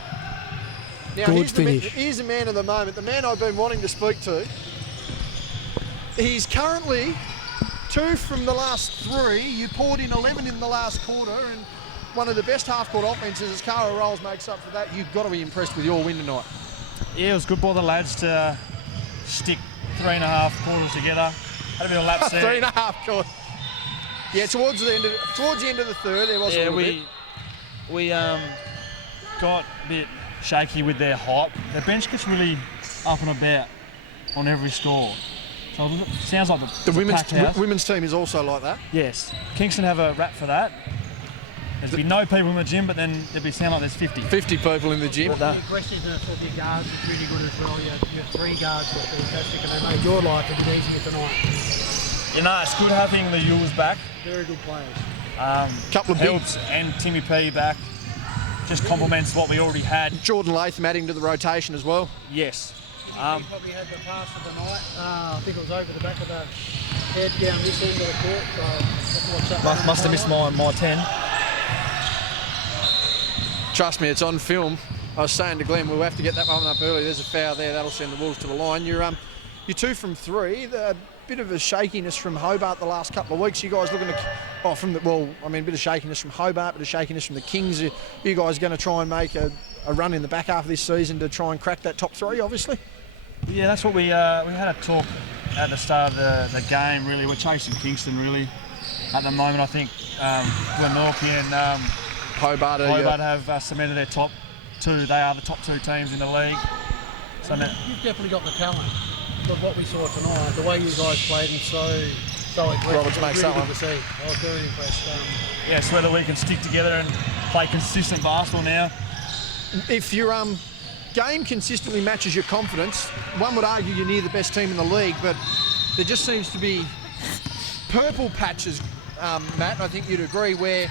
Now Good finish. Here's the man of the moment, the man I've been wanting to speak to. He's currently 2 from the last 3. You poured in 11 in the last quarter, and one of the best half-court offences as Cara Rolls makes up for that. You've got to be impressed with your win tonight. Yeah, it was good by the lads to stick 3.5 quarters together. Had a bit of laps there. 3.5 quarters. Yeah, towards the end of the third, there was a little bit. We got a bit shaky with their hype. Their bench gets really up and about on every score. So it sounds like The packed house. women's team is also like that. Yes, Kingston have a rap for that. There'd be no people in the gym, but then there'd sound like there's 50. 50 people in the gym. Aggressiveness of your guards is really good as well. Your 3 guards were fantastic, and they made your life a bit easier tonight. You know, it's good having the Yules back. Very good players. Couple of big. Helps, and Timmy P back. Just complements what we already had. Jordan Latham adding to the rotation as well. Yes. He probably had the pass of the night. I think it was over the back of the head down this end of the court. So Must have missed my 10. Trust me, it's on film. I was saying to Glenn, we'll have to get that one up early. There's a foul there. That'll send the Wolves to the line. You're 2 from 3. A bit of a shakiness from Hobart the last couple of weeks. You guys looking to... a bit of shakiness from Hobart, bit of shakiness from the Kings. Are you guys going to try and make a run in the back half of this season to try and crack that top 3, obviously? Yeah, that's what we had a talk at the start of the game, really. We're chasing Kingston, really. At the moment, I think Glenorchy and Hobart have cemented their top 2. They are the top 2 teams in the league. So now, You've definitely got the talent. But what we saw tonight, the way you guys played and so aggressive, Roberts makes really that one. good to see. I was very impressed. yeah, it's whether we can stick together and play consistent basketball now. If your game consistently matches your confidence, one would argue you're near the best team in the league, but there just seems to be purple patches, Matt, I think you'd agree, where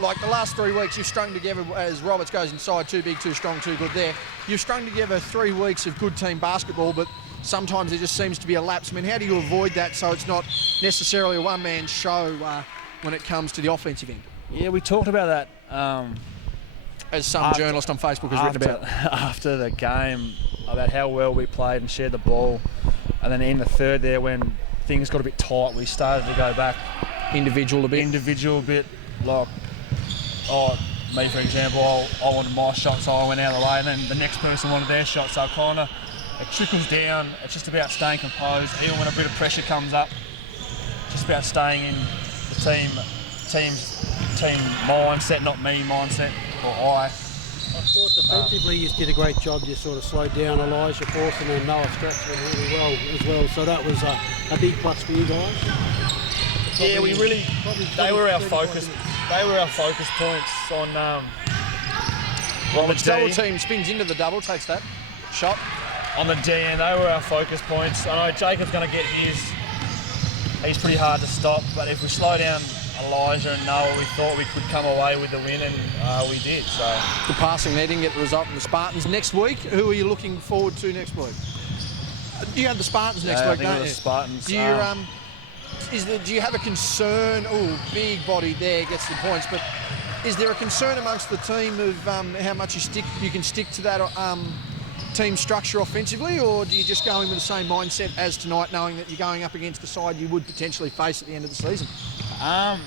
like the last 3 weeks you've strung together, as Roberts goes inside, too big, too strong, too good there. You've strung together 3 weeks of good team basketball, but sometimes there just seems to be a lapse. I mean, how do you avoid that so it's not necessarily a one-man show when it comes to the offensive end? Yeah, we talked about that As some journalist on Facebook has written about. After the game, about how well we played and shared the ball. And then in the third there, when things got a bit tight, we started to go back. Individual a bit. Like, me for example, I wanted my shot, so I went out of the way, and then the next person wanted their shot, so kind of it trickles down. It's just about staying composed, even when a bit of pressure comes up. Just about staying in the team mindset, not me mindset or I. I thought defensively you did a great job. You sort of slowed down Elijah Forson and Noah Stratford really well as well. So that was a big plus for you guys. Yeah, we really. They were our focus. They were our focus points on Roberts' the D. double team spins into the double, takes that shot. On the D, and they were our focus points. I know Jacob's going to get his. He's pretty hard to stop, but if we slow down Elijah and Noah, we thought we could come away with the win, and we did. So The passing there didn't get the result in the Spartans. Next week, who are you looking forward to next week? You have the Spartans next I week, think don't it you? was Spartans. Do you do you have a concern? Oh, big body there gets the points, but is there a concern amongst the team of how much you can stick to that team structure offensively, or do you just go in with the same mindset as tonight, knowing that you're going up against the side you would potentially face at the end of the season? I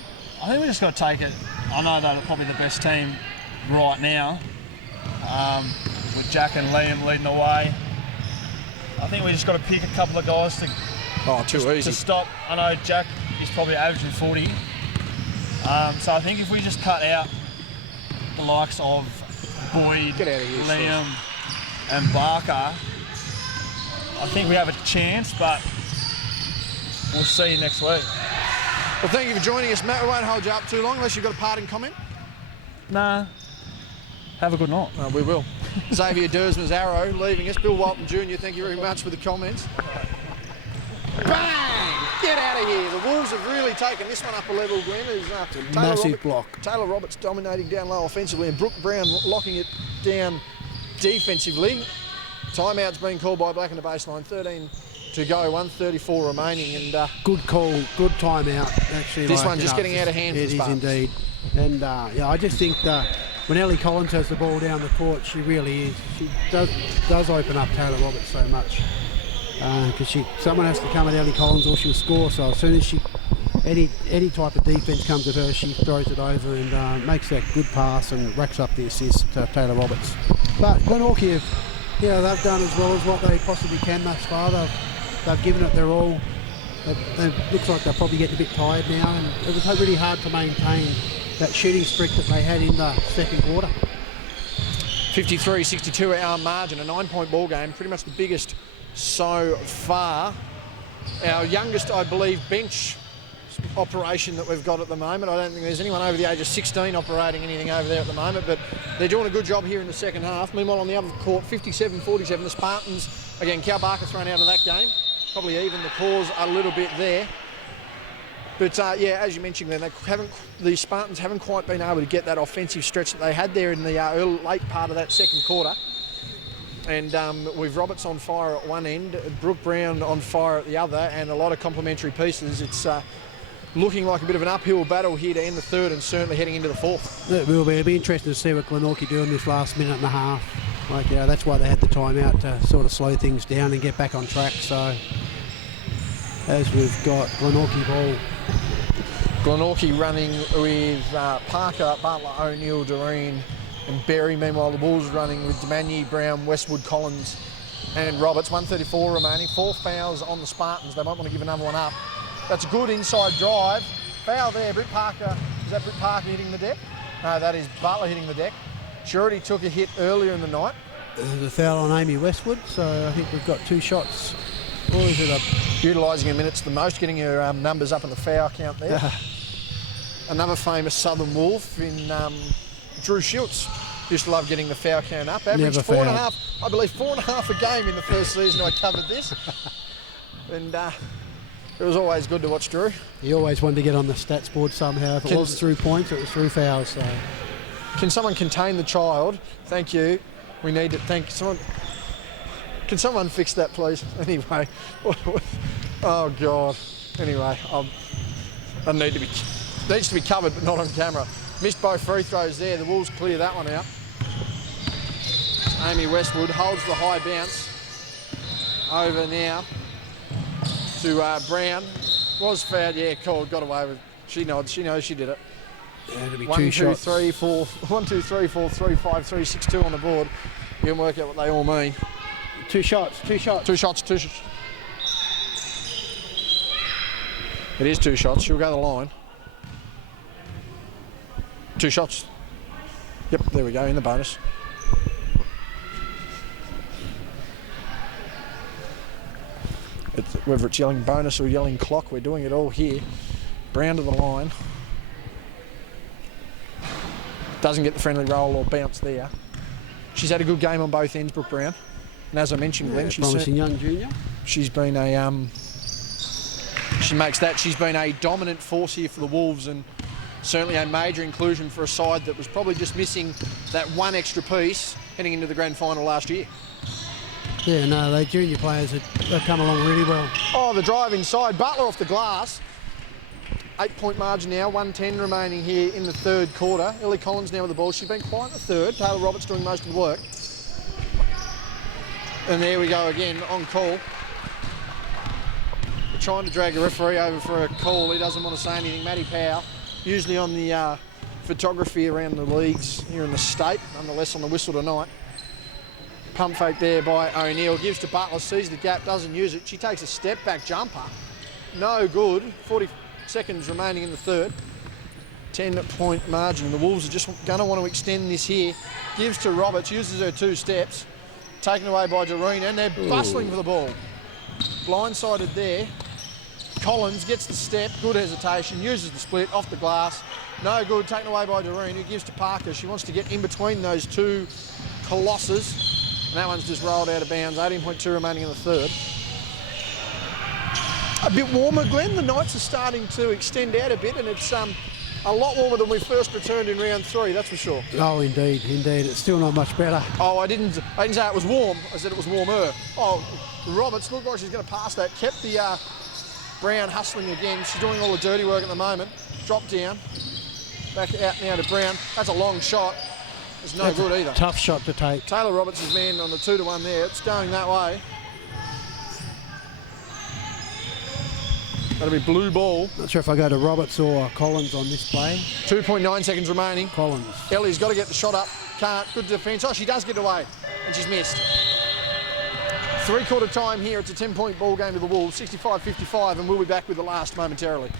think we just got to take it. I know they're probably the best team right now, with Jack and Liam leading the way. I think we just got to pick a couple of guys to stop. I know Jack is probably averaging 40. So I think if we just cut out the likes of Boyd, Liam and Barker, I think we have a chance, but we'll see next week. Well, thank you for joining us, Matt. We won't hold you up too long unless you've got a parting comment. Nah. Have a good night. We will. Xavier Dersman's arrow leaving us. Bill Walton Jr., thank you very much for the comments. Bang! Get out of here. The Wolves have really taken this one up a level, Glenn. Massive block. Taylor Roberts dominating down low offensively and Brooke Brown locking it down defensively. Timeout's been called by Black in the baseline. 13 to go, 1:34 remaining. And good call, good timeout. Actually, this one just getting out of hand for the It is Spartans. indeed. And I just think when Ellie Collins has the ball down the court, she really is. She does open up Taylor Roberts so much. Because someone has to come at Ellie Collins or she'll score. So as soon as any type of defence comes at her, she throws it over and makes that good pass and racks up the assist to Taylor Roberts. But Glenorchy, they've done as well as what they possibly can thus far. They've given it their all. It looks like they're probably getting a bit tired now, and it was really hard to maintain that shooting streak that they had in the second quarter. 53-62 our margin, a 9-point ball game, pretty much the biggest so far. Our youngest, I believe, bench operation that we've got at the moment. I don't think there's anyone over the age of 16 operating anything over there at the moment, but they're doing a good job here in the second half. Meanwhile, on the other court, 57-47, the Spartans, again, Cal Barker thrown out of that game. Probably even the cause a little bit there. But as you mentioned, then the Spartans haven't quite been able to get that offensive stretch that they had there in the late part of that second quarter. And with Roberts on fire at one end, Brooke Brown on fire at the other, and a lot of complementary pieces, it's looking like a bit of an uphill battle here to end the third and certainly heading into the fourth. It will be. It'll be interesting to see what Glenorchy do in this last minute and a half. Like, that's why they had the timeout to sort of slow things down and get back on track. So, as we've got Glenorchy ball. Glenorchy running with Parker, Butler, O'Neill, Doreen and Berry. Meanwhile, the Bulls running with Demagny, Brown, Westwood, Collins and Roberts. 1:34 remaining. 4 fouls on the Spartans. They might want to give another one up. That's a good inside drive. Foul there. Britt Parker. Is that Britt Parker hitting the deck? No, that is Butler hitting the deck. She already took a hit earlier in the night. There's a foul on Amy Westwood, so I think we've got 2 shots. Boys are utilising her minutes the most, getting her numbers up in the foul count there. Another famous Southern Wolf in Drew Schultz. Used to love getting the foul count up. Averaged 4.5, I believe 4.5 a game in the first season I covered this. And it was always good to watch Drew. He always wanted to get on the stats board somehow. If it was through points, it was through fouls. So. Can someone contain the child? Thank you. We need to thank someone. Can someone fix that, please? Anyway. Oh, God. Anyway, I need to be... Needs to be covered, but not on camera. Missed both free throws there. The Wolves clear that one out. Amy Westwood holds the high bounce. Over now to Brown. Was fouled, yeah, called, got away with. She nods, she knows she did it. Yeah, it'll be 1, 2, 2 shots. 3, 4. 1, 2, 3, 4, 3, 5, 3, 6, 2 on the board. You can work out what they all mean. 2 shots, 2 shots. 2 shots, 2 shots. It is 2 shots. She'll go the line. 2 shots. Yep, there we go, in the bonus. Whether it's yelling bonus or yelling clock, we're doing it all here. Brown to the line. Doesn't get the friendly roll or bounce there. She's had a good game on both ends, Brooke Brown. And as I mentioned, Glenn, she's promising young junior. She's been a she's been a dominant force here for the Wolves, and certainly a major inclusion for a side that was probably just missing that one extra piece heading into the grand final last year. Yeah, no, they junior players have come along really well. Oh, the drive inside. Butler off the glass. 8-point margin now, 1:10 remaining here in the third quarter. Ellie Collins now with the ball. She's been quiet in the third. Taylor Roberts doing most of the work. And there we go again, on call. We're trying to drag a referee over for a call. He doesn't want to say anything. Matty Powell, usually on the photography around the leagues here in the state, nonetheless on the whistle tonight. Pump fake there by O'Neill. Gives to Butler, sees the gap, doesn't use it. She takes a step back jumper. No good. 40 seconds remaining in the third. 10-point margin. The Wolves are just going to want to extend this here. Gives to Roberts, uses her 2 steps. Taken away by Doreen, and they're bustling for the ball. Blindsided there. Collins gets the step, good hesitation, uses the split, off the glass. No good, taken away by Doreen, who gives to Parker. She wants to get in between those 2 colossus. And that one's just rolled out of bounds. 18.2 remaining in the third. A bit warmer, Glenn. The nights are starting to extend out a bit, and it's a lot warmer than we first returned in round 3, that's for sure. Oh, indeed, indeed. It's still not much better. Oh, I didn't say it was warm. I said it was warmer. Oh, Roberts looked like she's going to pass that. Kept the Brown hustling again. She's doing all the dirty work at the moment. Drop down. Back out now to Brown. That's a long shot. It's no good either. Tough shot to take. Taylor Roberts is man on the 2-1 there. It's going that way. That'll be blue ball. Not sure if I go to Roberts or Collins on this play. 2.9 seconds remaining. Collins. Ellie's got to get the shot up. Can't. Good defence. Oh, she does get away. And she's missed. 3-quarter time here. It's a 10-point ball game to the Wolves. 65-55, and we'll be back with the last momentarily.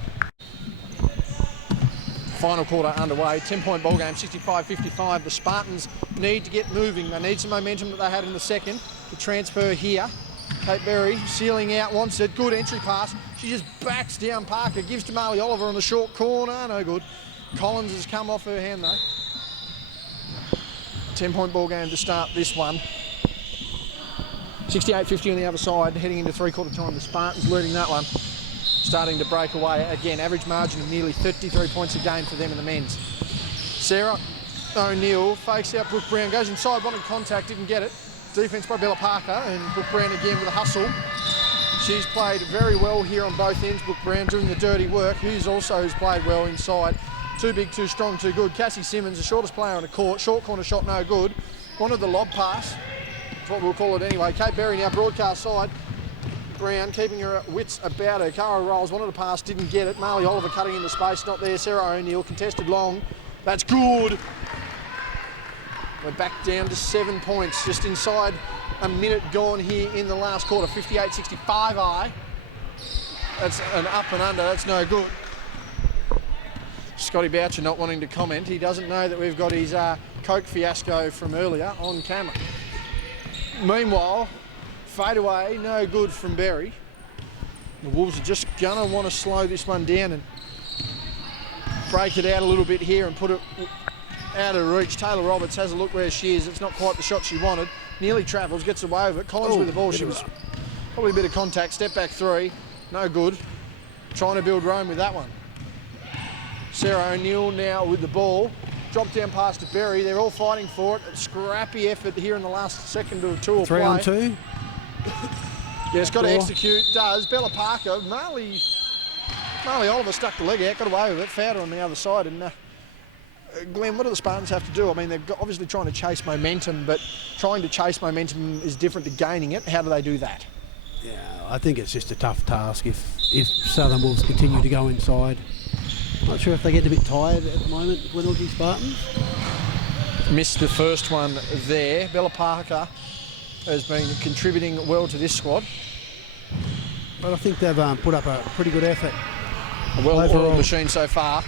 Final quarter underway. 10-point ball game. 65-55. The Spartans need to get moving. They need some momentum that they had in the second to transfer here. Kate Berry sealing out, wants it. Good entry pass. She just backs down Parker. Gives to Marley Oliver on the short corner. No good. Collins has come off her hand though. 10-point ball game to start this one. 68-50 on the other side. Heading into 3-quarter time. The Spartans leading that one. Starting to break away. Again, average margin of nearly 33 points a game for them in the men's. Sarah O'Neill fakes out Brooke Brown. Goes inside, wanted contact, didn't get it. Defence by Bella Parker, and Brooke Brown again with a hustle. She's played very well here on both ends. Brooke Brown doing the dirty work. Hughes also has played well inside. Too big, too strong, too good. Cassie Simmons, the shortest player on the court. Short corner shot, no good. Wanted the lob pass. That's what we'll call it anyway. Kate Berry now broadcast side. Brown keeping her wits about her. Cara Rolls wanted to pass, didn't get it. Marley Oliver cutting into space, not there. Sarah O'Neill contested long. That's good. We're back down to 7 points, just inside a minute gone here in the last quarter. 58-65 I. That's an up and under, that's no good. Scotty Boucher not wanting to comment. He doesn't know that we've got his Coke fiasco from earlier on camera. Meanwhile, fade away, no good from Berry. The Wolves are just gonna want to slow this one down and break it out a little bit here and put it out of reach. Taylor Roberts has a look where she is. It's not quite the shot she wanted. Nearly travels, gets away with it. Collins with the ball. She was probably a bit of contact. Step back three, no good. Trying to build Rome with that one. Sarah O'Neill now with the ball. Drop down pass to Berry. They're all fighting for it. A scrappy effort here in the last second or two of play. 3 on 2. Yeah, it's got to execute. Does. Bella Parker. Marley Oliver stuck the leg out, got away with it. Fouled her on the other side. And Glenn, what do the Spartans have to do? I mean, they're obviously trying to chase momentum, but trying to chase momentum is different to gaining it. How do they do that? Yeah, I think it's just a tough task if Southern Wolves continue to go inside. Not sure if they get a bit tired at the moment, Glenorchy Spartans. Missed the first one there. Bella Parker has been contributing well to this squad. But I think they've put up a pretty good effort. A well-oiled machine so far.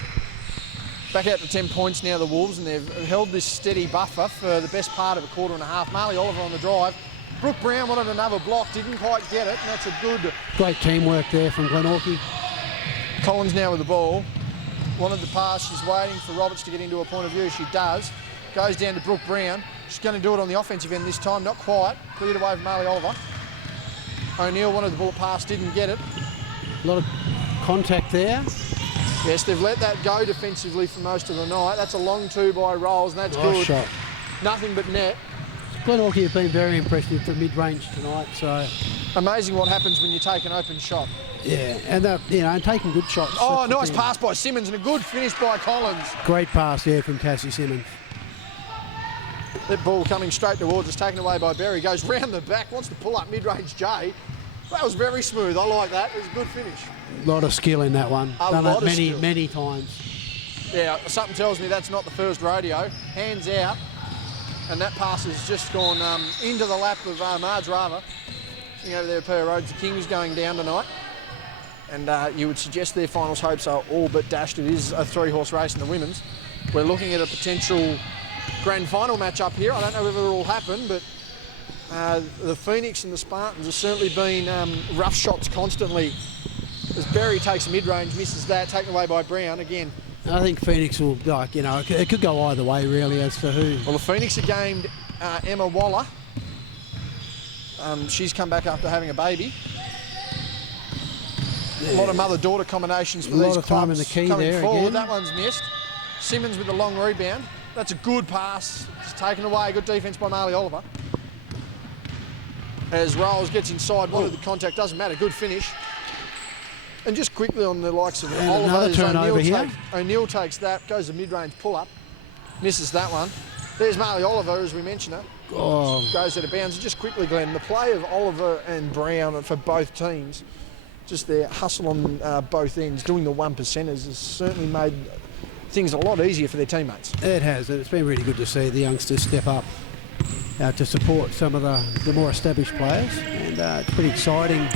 Back out to 10 points now, the Wolves, and they've held this steady buffer for the best part of a quarter and a half. Marley Oliver on the drive. Brooke Brown wanted another block, didn't quite get it, and that's a good... Great teamwork there from Glenorchy. Collins now with the ball. Wanted the pass, she's waiting for Roberts to get into a point of view. She does. Goes down to Brooke Brown. She's going to do it on the offensive end this time, not quite. Cleared away from Marley Oliver. O'Neill wanted the ball pass, didn't get it. A lot of contact there. Yes, they've let that go defensively for most of the night. That's a long two by Rolls, and that's Nice good. shot. Nothing but net. Glenorchy have been very impressive for mid-range tonight, so... Amazing what happens when you take an open shot. Yeah, and they're taking good shots. Oh, That's the nice thing. pass by Simmons and a good finish by Collins. Great pass there from Cassie Simmons. That ball coming straight towards us, taken away by Berry. Goes round the back, wants to pull up mid-range J. That was very smooth. I like that. It was a good finish. A lot of skill in that one. Done lot it of skill. many times. Yeah, something tells me that's not the first rodeo. Hands out. And that pass has just gone into the lap of Marge Rava. Sitting over there at Per Roads. The Kings going down tonight. And you would suggest their finals hopes are all but dashed. It is a 3-horse race in the women's. We're looking at a potential grand final match up here. I don't know whether it will happen, but the Phoenix and the Spartans have certainly been rough shots constantly. As Berry takes a mid-range, misses that, taken away by Brown again. I think Phoenix will, it could go either way really as to who. Well, the Phoenix have gamed Emma Waller. She's come back after having a baby. Yeah. A lot of mother-daughter combinations for these clubs. A lot of time in the key coming there forward. again. That one's missed. Simmons with the long rebound. That's a good pass. It's taken away. Good defence by Marley Oliver. As Rolls gets inside, wanted the contact, doesn't matter. Good finish. And just quickly on the likes of And Oliver, another turnover here. O'Neill takes that, goes a mid-range pull-up, misses that one. There's Marley Oliver, as we mentioned her. Oh. Goes out of bounds. Just quickly, Glenn, the play of Oliver and Brown for both teams, just their hustle on both ends, doing the 1%ers, has certainly made things a lot easier for their teammates. It has, and it's been really good to see the youngsters step up to support some of the more established players, and it's pretty exciting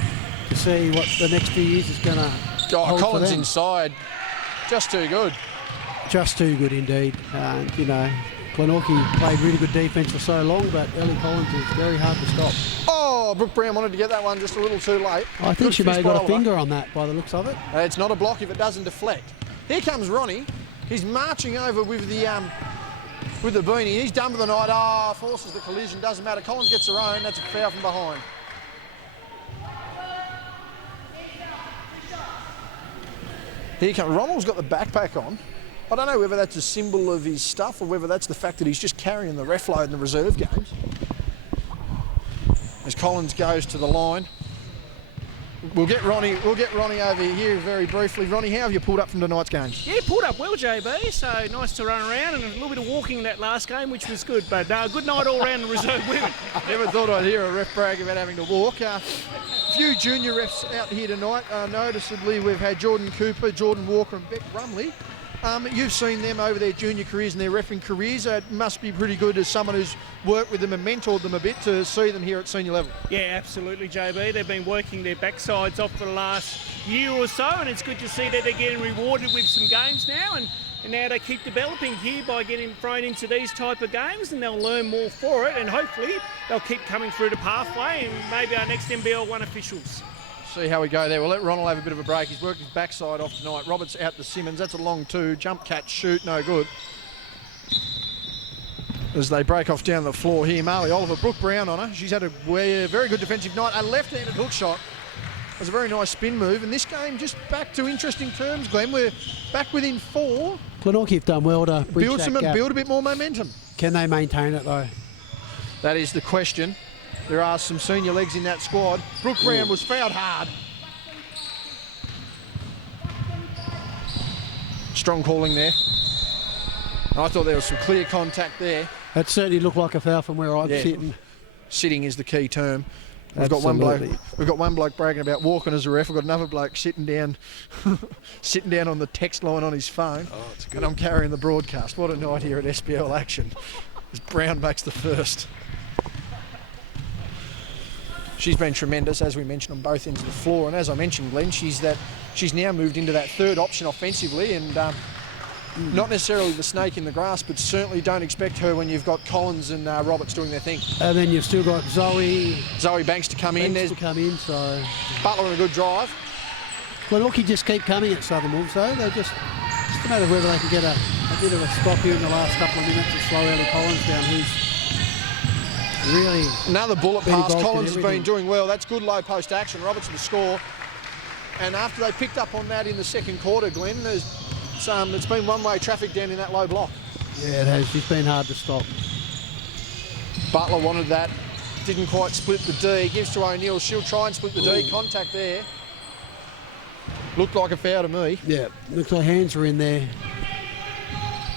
to see what the next few years is going to hold for Collins them. inside, just too good. Just too good indeed. Glenorchy played really good defence for so long, but Ellie Collins is very hard to stop. Oh, Brooke Brown wanted to get that one just a little too late. I think Good she may fist have by got a Oliver. finger on that by the looks of it. It's not a block if it doesn't deflect. Here comes Ronnie. He's marching over with the beanie. He's done for the night. Oh, forces the collision. Doesn't matter. Collins gets her own. That's a foul from behind. Here comes. Ronald's got the backpack on. I don't know whether that's a symbol of his stuff or whether that's the fact that he's just carrying the ref load in the reserve games. As Collins goes to the line. We'll get Ronnie over here very briefly. Ronnie, how have you pulled up from tonight's games? Yeah, pulled up well, JB. So nice to run around and a little bit of walking in that last game, which was good. But good night all round the reserve women. Never thought I'd hear a ref brag about having to walk. A few junior refs out here tonight. Noticeably, we've had Jordan Cooper, Jordan Walker and Beck Brumley. You've seen them over their junior careers and their refereeing careers. It must be pretty good as someone who's worked with them and mentored them a bit to see them here at senior level. Yeah, absolutely, JB. They've been working their backsides off for the last year or so, and it's good to see that they're getting rewarded with some games now, and now they keep developing here by getting thrown into these type of games, and they'll learn more for it, and hopefully they'll keep coming through the pathway and maybe our next NBL 1 officials. See how we go there. We'll let Ronald have a bit of a break. He's worked his backside off tonight. Roberts out to Simmons. That's a long two. Jump, catch, shoot. No good. As they break off down the floor here, Marley Oliver, Brooke Brown on her. She's had a very good defensive night. A left-handed hook shot. It was a very nice spin move. And this game just back to interesting terms, Glenn. We're back within 4. Glenorchy have done well to bridge Build a bit more momentum. Can they maintain it though? That is the question. There are some senior legs in that squad. Brooke Brown was fouled hard. Strong calling there. I thought there was some clear contact there. It certainly looked like a foul from where I'm sitting. Sitting is the key term. We've got one bloke bragging about walking as a ref. We've got another bloke sitting down on the text line on his phone. Oh, it's good. And I'm carrying the broadcast. What a night here at SBL action. As Brown makes the first. She's been tremendous, as we mentioned, on both ends of the floor. And as I mentioned, Glenn, she's now moved into that third option offensively, and not necessarily the snake in the grass, but certainly don't expect her when you've got Collins and Roberts doing their thing. And then you've still got Zoe Banks to come in. So Butler on a good drive. Well, look, you just keep coming at Southern Wolves, though. They just a matter of whether they can get a bit of a stop here in the last couple of minutes to slow Ellie Collins down, who's really another bullet pass. Collins has been doing well. That's good low post action. Roberts with the score. And after they picked up on that in the second quarter, Glenn, it's been one-way traffic down in that low block. Yeah, it has. It's been hard to stop. Butler wanted that. Didn't quite split the D. Gives to O'Neill. She'll try and split the D. Contact there. Looked like a foul to me. Yeah, looks like hands were in there.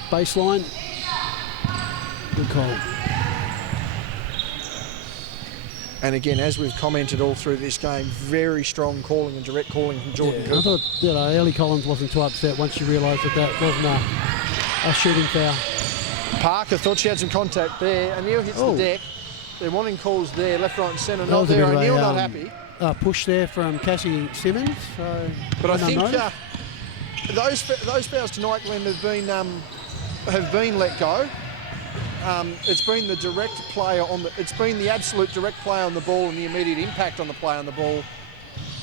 Baseline. Good call. And again, as we've commented all through this game, very strong calling and direct calling from Jordan Cooper. I thought Ellie Collins wasn't too upset once she realised that wasn't a shooting foul. Parker thought she had some contact there. O'Neill hits the deck. They're wanting calls there, left, right and centre. Not there. O'Neill not happy. Push there from Cassie Simmons. But I think those fouls tonight, Glenn, have been let go. It's been the direct player it's been the absolute direct play on the ball and the immediate impact on the play on the ball.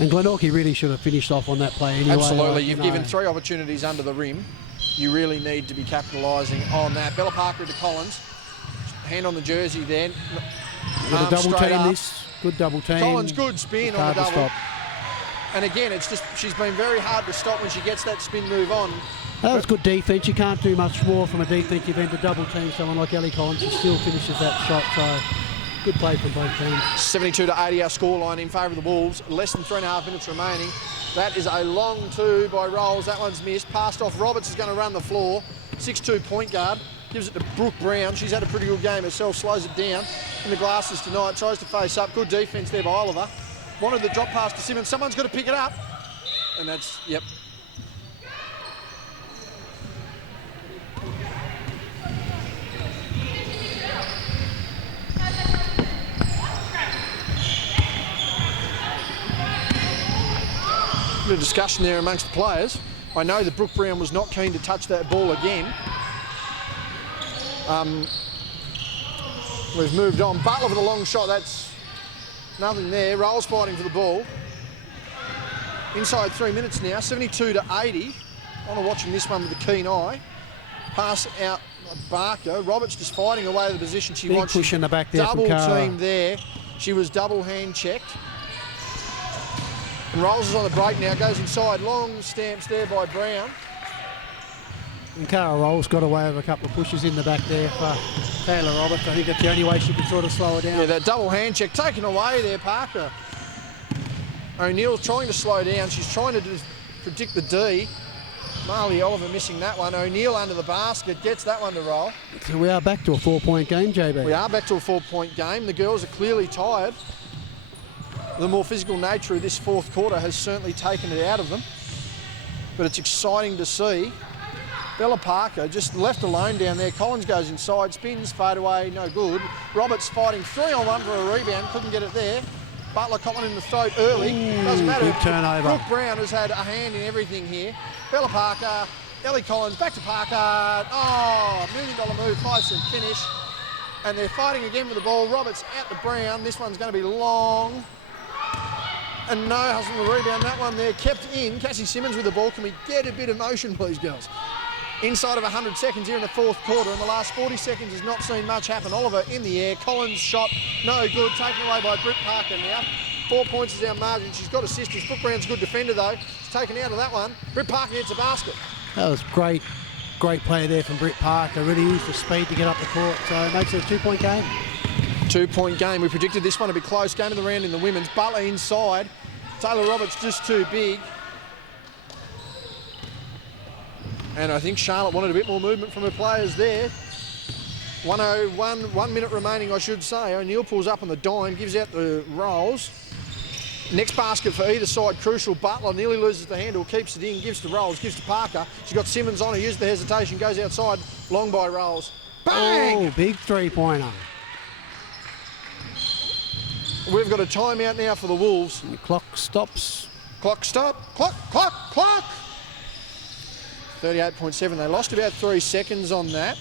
And Glenorchy really should have finished off on that play anyway. Absolutely, you've given 3 opportunities under the rim. You really need to be capitalising on that. Bella Parker to Collins, hand on the jersey then. Good double team this. Good double team. Collins, good spin on the double. Stop. And again, she's been very hard to stop when she gets that spin move on. That was good defence. You can't do much more from a defensive end to double team someone like Ellie Collins. She still finishes that shot. So good play from both teams. 72-80 our scoreline in favour of the Wolves. Less than 3.5 minutes remaining. That is a long two by Rolls. That one's missed. Passed off. Roberts is going to run the floor. 6'2" point guard. Gives it to Brooke Brown. She's had a pretty good game herself. Slows it down in the glasses tonight. Tries to face up. Good defence there by Oliver. Wanted the drop pass to Simmons. Someone's got to pick it up. And that's, yep. Bit of discussion there amongst the players. I know that Brooke Brown was not keen to touch that ball again. We've moved on. Butler with a long shot. That's nothing there. Rolls fighting for the ball. Inside 3 minutes now. 72-80. I'm watching this one with a keen eye. Pass out Barker. Roberts just fighting away the position she wants. Big push in the back there double from Cara. Team there. She was double hand checked. And Rolls is on the break now, goes inside. Long stamps there by Brown. And Cara Rolls got away with a couple of pushes in the back there for Taylor Roberts. I think that's the only way she could sort of slow her down. Yeah, that double hand check taken away there, Parker. O'Neill's trying to slow down. She's trying to predict the D. Marley Oliver missing that one. O'Neill under the basket, gets that one to roll. So we are back to a 4-point game, JB. We are back to a 4-point game. The girls are clearly tired. The more physical nature of this fourth quarter has certainly taken it out of them. But it's exciting to see. Bella Parker just left alone down there. Collins goes inside, spins, fade away, no good. Roberts fighting 3-on-1 for a rebound, couldn't get it there. Butler caught one in the throat early. Doesn't matter. Big turnover. Brooke Brown has had a hand in everything here. Bella Parker, Ellie Collins, back to Parker. Oh, $1 million move, 5-cent finish. And they're fighting again with the ball. Roberts out to Brown. This one's going to be long. And no hustle the rebound. That one there kept in. Cassie Simmons with the ball. Can we get a bit of motion, please, girls? Inside of 100 seconds here in the fourth quarter. In the last 40 seconds has not seen much happen. Oliver in the air. Collins shot. No good. Taken away by Britt Parker now. 4 points is our margin. She's got assistance. Brooke Brown's a good defender, though. She's taken out of that one. Britt Parker hits a basket. That was great play there from Britt Parker. Really used the speed to get up the court. So it makes it a 2-point game. 2-point game. We predicted this one to be close. Game of the round in the women's. Butler inside. Taylor Roberts just too big. And I think Charlotte wanted a bit more movement from her players there. 1:01, 1 minute remaining, I should say. O'Neill pulls up on the dime, gives out the rolls. Next basket for either side, crucial. Butler nearly loses the handle, keeps it in, gives to Rolls, gives to Parker. She's got Simmons on her, uses the hesitation, goes outside, long by Rolls. Bang! Oh, big 3-pointer. We've got a timeout now for the Wolves. And the clock stops. Clock stop, clock! 38.7, they lost about 3 seconds on that.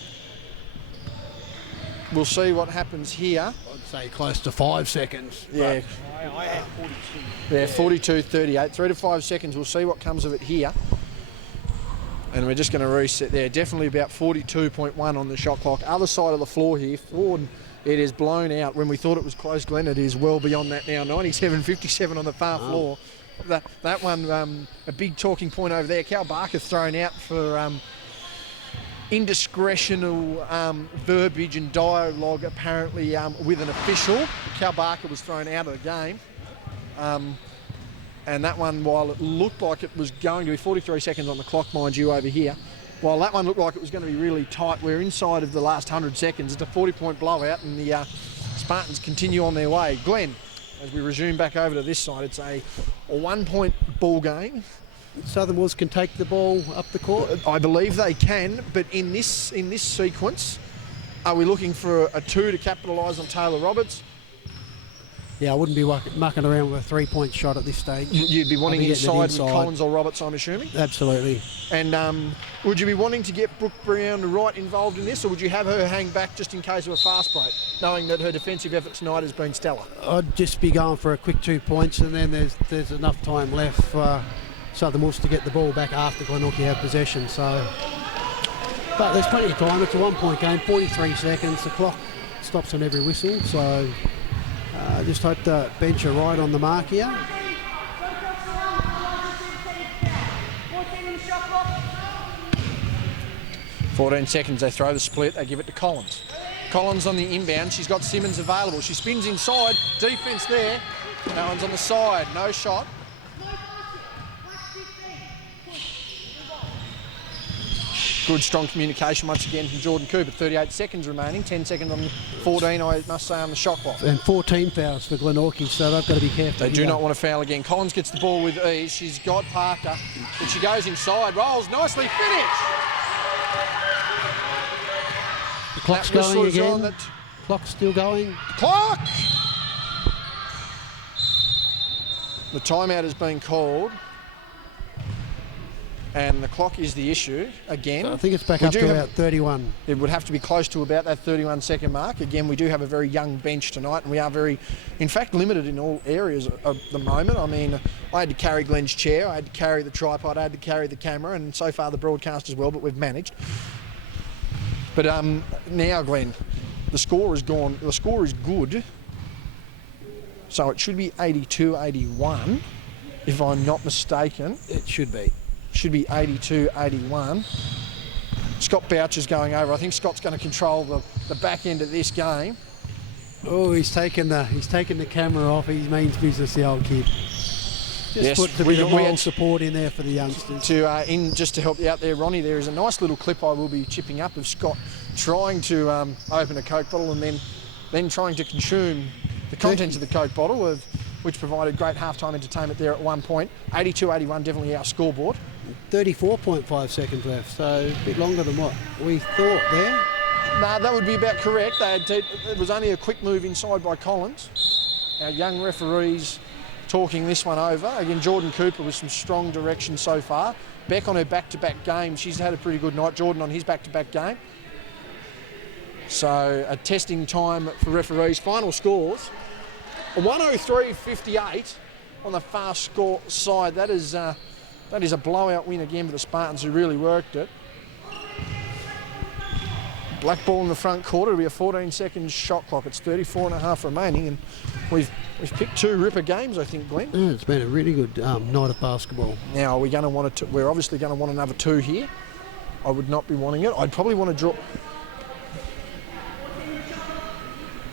We'll see what happens here. I'd say close to 5 seconds. Yeah. I had 42. Yeah, 42.38, 3 to 5 seconds. We'll see what comes of it here. And we're just going to reset there. Definitely about 42.1 on the shot clock. Other side of the floor here, Ford, it is blown out. When we thought it was close, Glenn, it is well beyond that now. 97.57 on the far floor. That one, a big talking point over there. Cal Barker thrown out for indiscretional verbiage and dialogue apparently with an official. Cal Barker was thrown out of the game. And that one, while it looked like it was going to be 43 seconds on the clock, mind you, over here, while that one looked like it was going to be really tight, we're inside of the last 100 seconds. It's a 40-point blowout and the Spartans continue on their way. Glenn, as we resume back over to this side, it's a 1-point ball game. Southern Wolves can take the ball up the court. I believe they can, but in this sequence, are we looking for a 2 to capitalise on Taylor Roberts? Yeah, I wouldn't be mucking around with a 3-point shot at this stage. You'd be wanting inside with Collins or Roberts, I'm assuming? Absolutely. And would you be wanting to get Brooke Brown right involved in this, or would you have her hang back just in case of a fast break, knowing that her defensive effort tonight has been stellar? I'd just be going for a quick 2 points, and then there's enough time left for Southern Wolves to get the ball back after Glenorchy have possession. So, but there's plenty of time. It's a 1-point game, 43 seconds. The clock stops on every whistle, so just hope the bench are right on the mark here. "14 seconds, they throw the split, they give it to Collins. Collins on the inbound, she's got Simmons available. She spins inside, defence there. No one's on the side, no shot. Good, strong communication once again from Jordan Cooper. 38 seconds remaining, 10 seconds on 14, I must say, on the shot clock. And 14 fouls for Glenorchy, so they've got to be careful. They do not want to foul again. Collins gets the ball with ease. She's got Parker, but she goes inside, rolls nicely, finish! The clock's That whistle going is on again. Clock's still going. Clock! The timeout has been called. And the clock is the issue again. So I think it's back up to about 31. It would have to be close to about that 31-second mark. Again, we do have a very young bench tonight, and we are very, in fact, limited in all areas at the moment. I mean, I had to carry Glenn's chair, I had to carry the tripod, I had to carry the camera, and so far the broadcast as well, but we've managed. But now, Glenn, the score is gone. The score is good. So it should be 82-81, if I'm not mistaken. It should be. Should be 82-81. Scott Boucher's going over. I think Scott's going to control the back end of this game. Oh, he's taken the camera off. He means business, the old kid. Just Yes, put a we bit of had moral support in there for the youngsters. Just to help you out there, Ronnie, there is a nice little clip I will be chipping up of Scott trying to open a Coke bottle and then trying to consume the contents of the Coke bottle, which provided great halftime entertainment there at one point. 82-81, definitely our scoreboard. 34.5 seconds left, so a bit longer than what we thought there. No, that would be about correct. It was only a quick move inside by Collins. Our young referees talking this one over. Again, Jordan Cooper with some strong direction so far. Beck on her back-to-back game. She's had a pretty good night. Jordan on his back-to-back game. So a testing time for referees. Final scores, 103-58 on the fast score side. That is a blowout win again for the Spartans, who really worked it. Black ball in the front quarter. It'll be a 14-second shot clock. It's 34.5 remaining, and we've picked two ripper games, I think, Glenn. Yeah, it's been a really good night of basketball. Now we're going to want to. We're obviously going to want another two here. I would not be wanting it. I'd probably want to draw.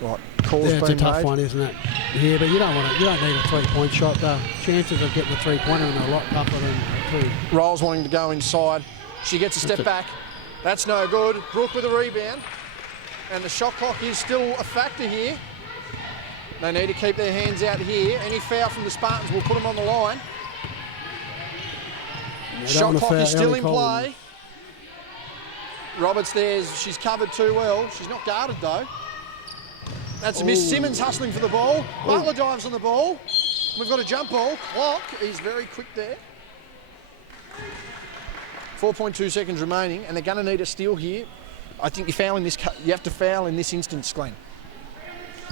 Right, calls Yeah, it's a being tough made. one, isn't it? Yeah, but you don't want it. You don't need a 3-point shot. The chances of getting a 3-pointer are a lot tougher than a 2. Rolls wanting to go inside. She gets a step back. That's no good. Brooke with a rebound. And the shot clock is still a factor here. They need to keep their hands out here. Any foul from the Spartans will put them on the line. Shot clock is still in play. Roberts there, she's covered too well. She's not guarded though. That's a miss. Simmons hustling for the ball. Butler dives on the ball. We've got a jump ball. Clock is very quick there. 4.2 seconds remaining, and they're going to need a steal here. I think you have to foul in this instance, Glenn.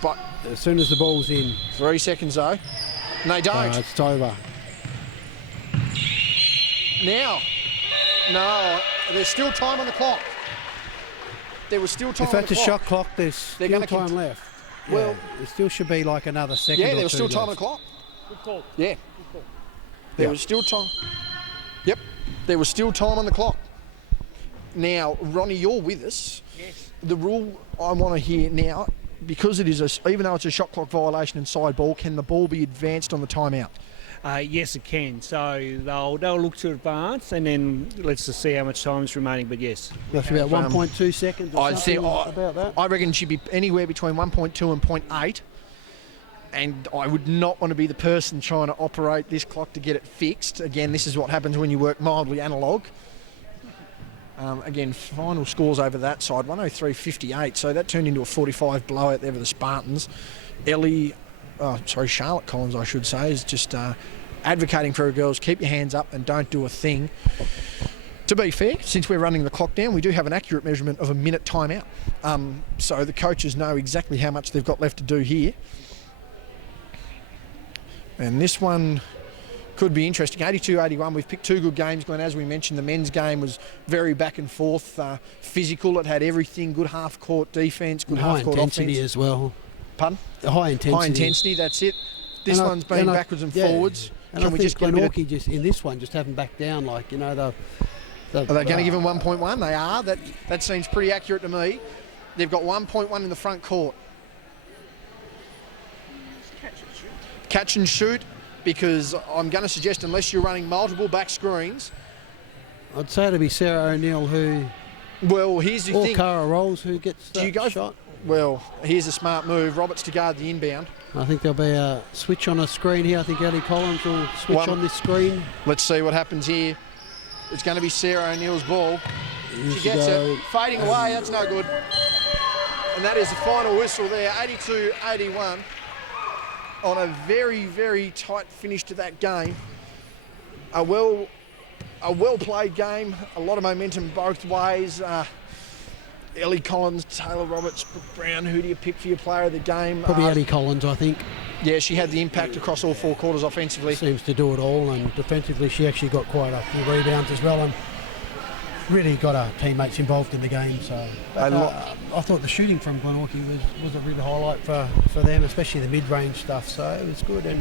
But As soon as the ball's in. 3 seconds though. And they don't. It's over. Now. No, there's still time on the clock. There was still time If on that's the a clock. shot clock, there's They're still gonna time left. Well- Yeah, it still should be like another second Yeah, or there was two still time on the left. clock. Good call. Yeah. There was still time. Yep. There was still time on the clock. Now, Ronnie, you're with us. Yes. The rule I want to hear now, because it is even though it's a shot clock violation and side ball, can the ball be advanced on the timeout? Yes, it can. So they'll look to advance, and then let's just see how much time is remaining. But yes, That's about 1.2 seconds or something about that. I reckon she'd be anywhere between 1.2 and 0.8. And I would not want to be the person trying to operate this clock to get it fixed. Again, this is what happens when you work mildly analogue. Again, final scores over that side, 103-58. So that turned into a 45 blowout there for the Spartans. Charlotte Collins, I should say, is just advocating for her girls, keep your hands up and don't do a thing. To be fair, since we're running the clock down, we do have an accurate measurement of a minute timeout. So the coaches know exactly how much they've got left to do here. And this one could be interesting. 82-81, we've picked two good games, Glenn. As we mentioned, the men's game was very back and forth, physical. It had everything, good half-court defence, good High half-court intensity offence. as well. Pardon? High intensity. High intensity, that's it. This one's been backwards and forwards. And Can I we think just get a bit of... Glenorchy just in this one just haven't backed down, like, you know, Are they going to give them 1.1? They are. That seems pretty accurate to me. They've got 1.1 in the front court. Catch and shoot, because I'm going to suggest unless you're running multiple back screens. I'd say it'd be Sarah O'Neill who, Well, here's the or thing. Cara Rolls who gets Do you that go shot. Well, here's a smart move. Roberts to guard the inbound. I think there'll be a switch on a screen here. I think Ellie Collins will switch on this screen. Let's see what happens here. It's going to be Sarah O'Neill's ball. Here She gets it. Fading away. That's no good. And that is the final whistle there. 82-81 on a very, very tight finish to that game. A well played game. A lot of momentum both ways. Ellie Collins, Taylor Roberts, Brooke Brown. Who do you pick for your player of the game? Probably Ellie Collins, I think. Yeah, she had the impact across all four quarters offensively. Seems to do it all, and defensively she actually got quite a few rebounds as well, and really got her teammates involved in the game. So I thought the shooting from Glenorchy was a real highlight for them, especially the mid-range stuff. So it was good, and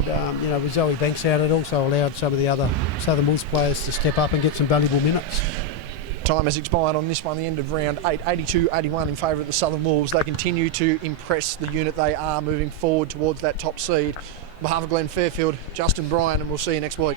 with Zoe Banks out, it also allowed some of the other Southern Wolves players to step up and get some valuable minutes. Time has expired on this one, the end of round 8, 82-81 in favour of the Southern Wolves. They continue to impress the unit they are moving forward towards that top seed. On behalf of Glenn Fairfield, Justin Bryan, and we'll see you next week.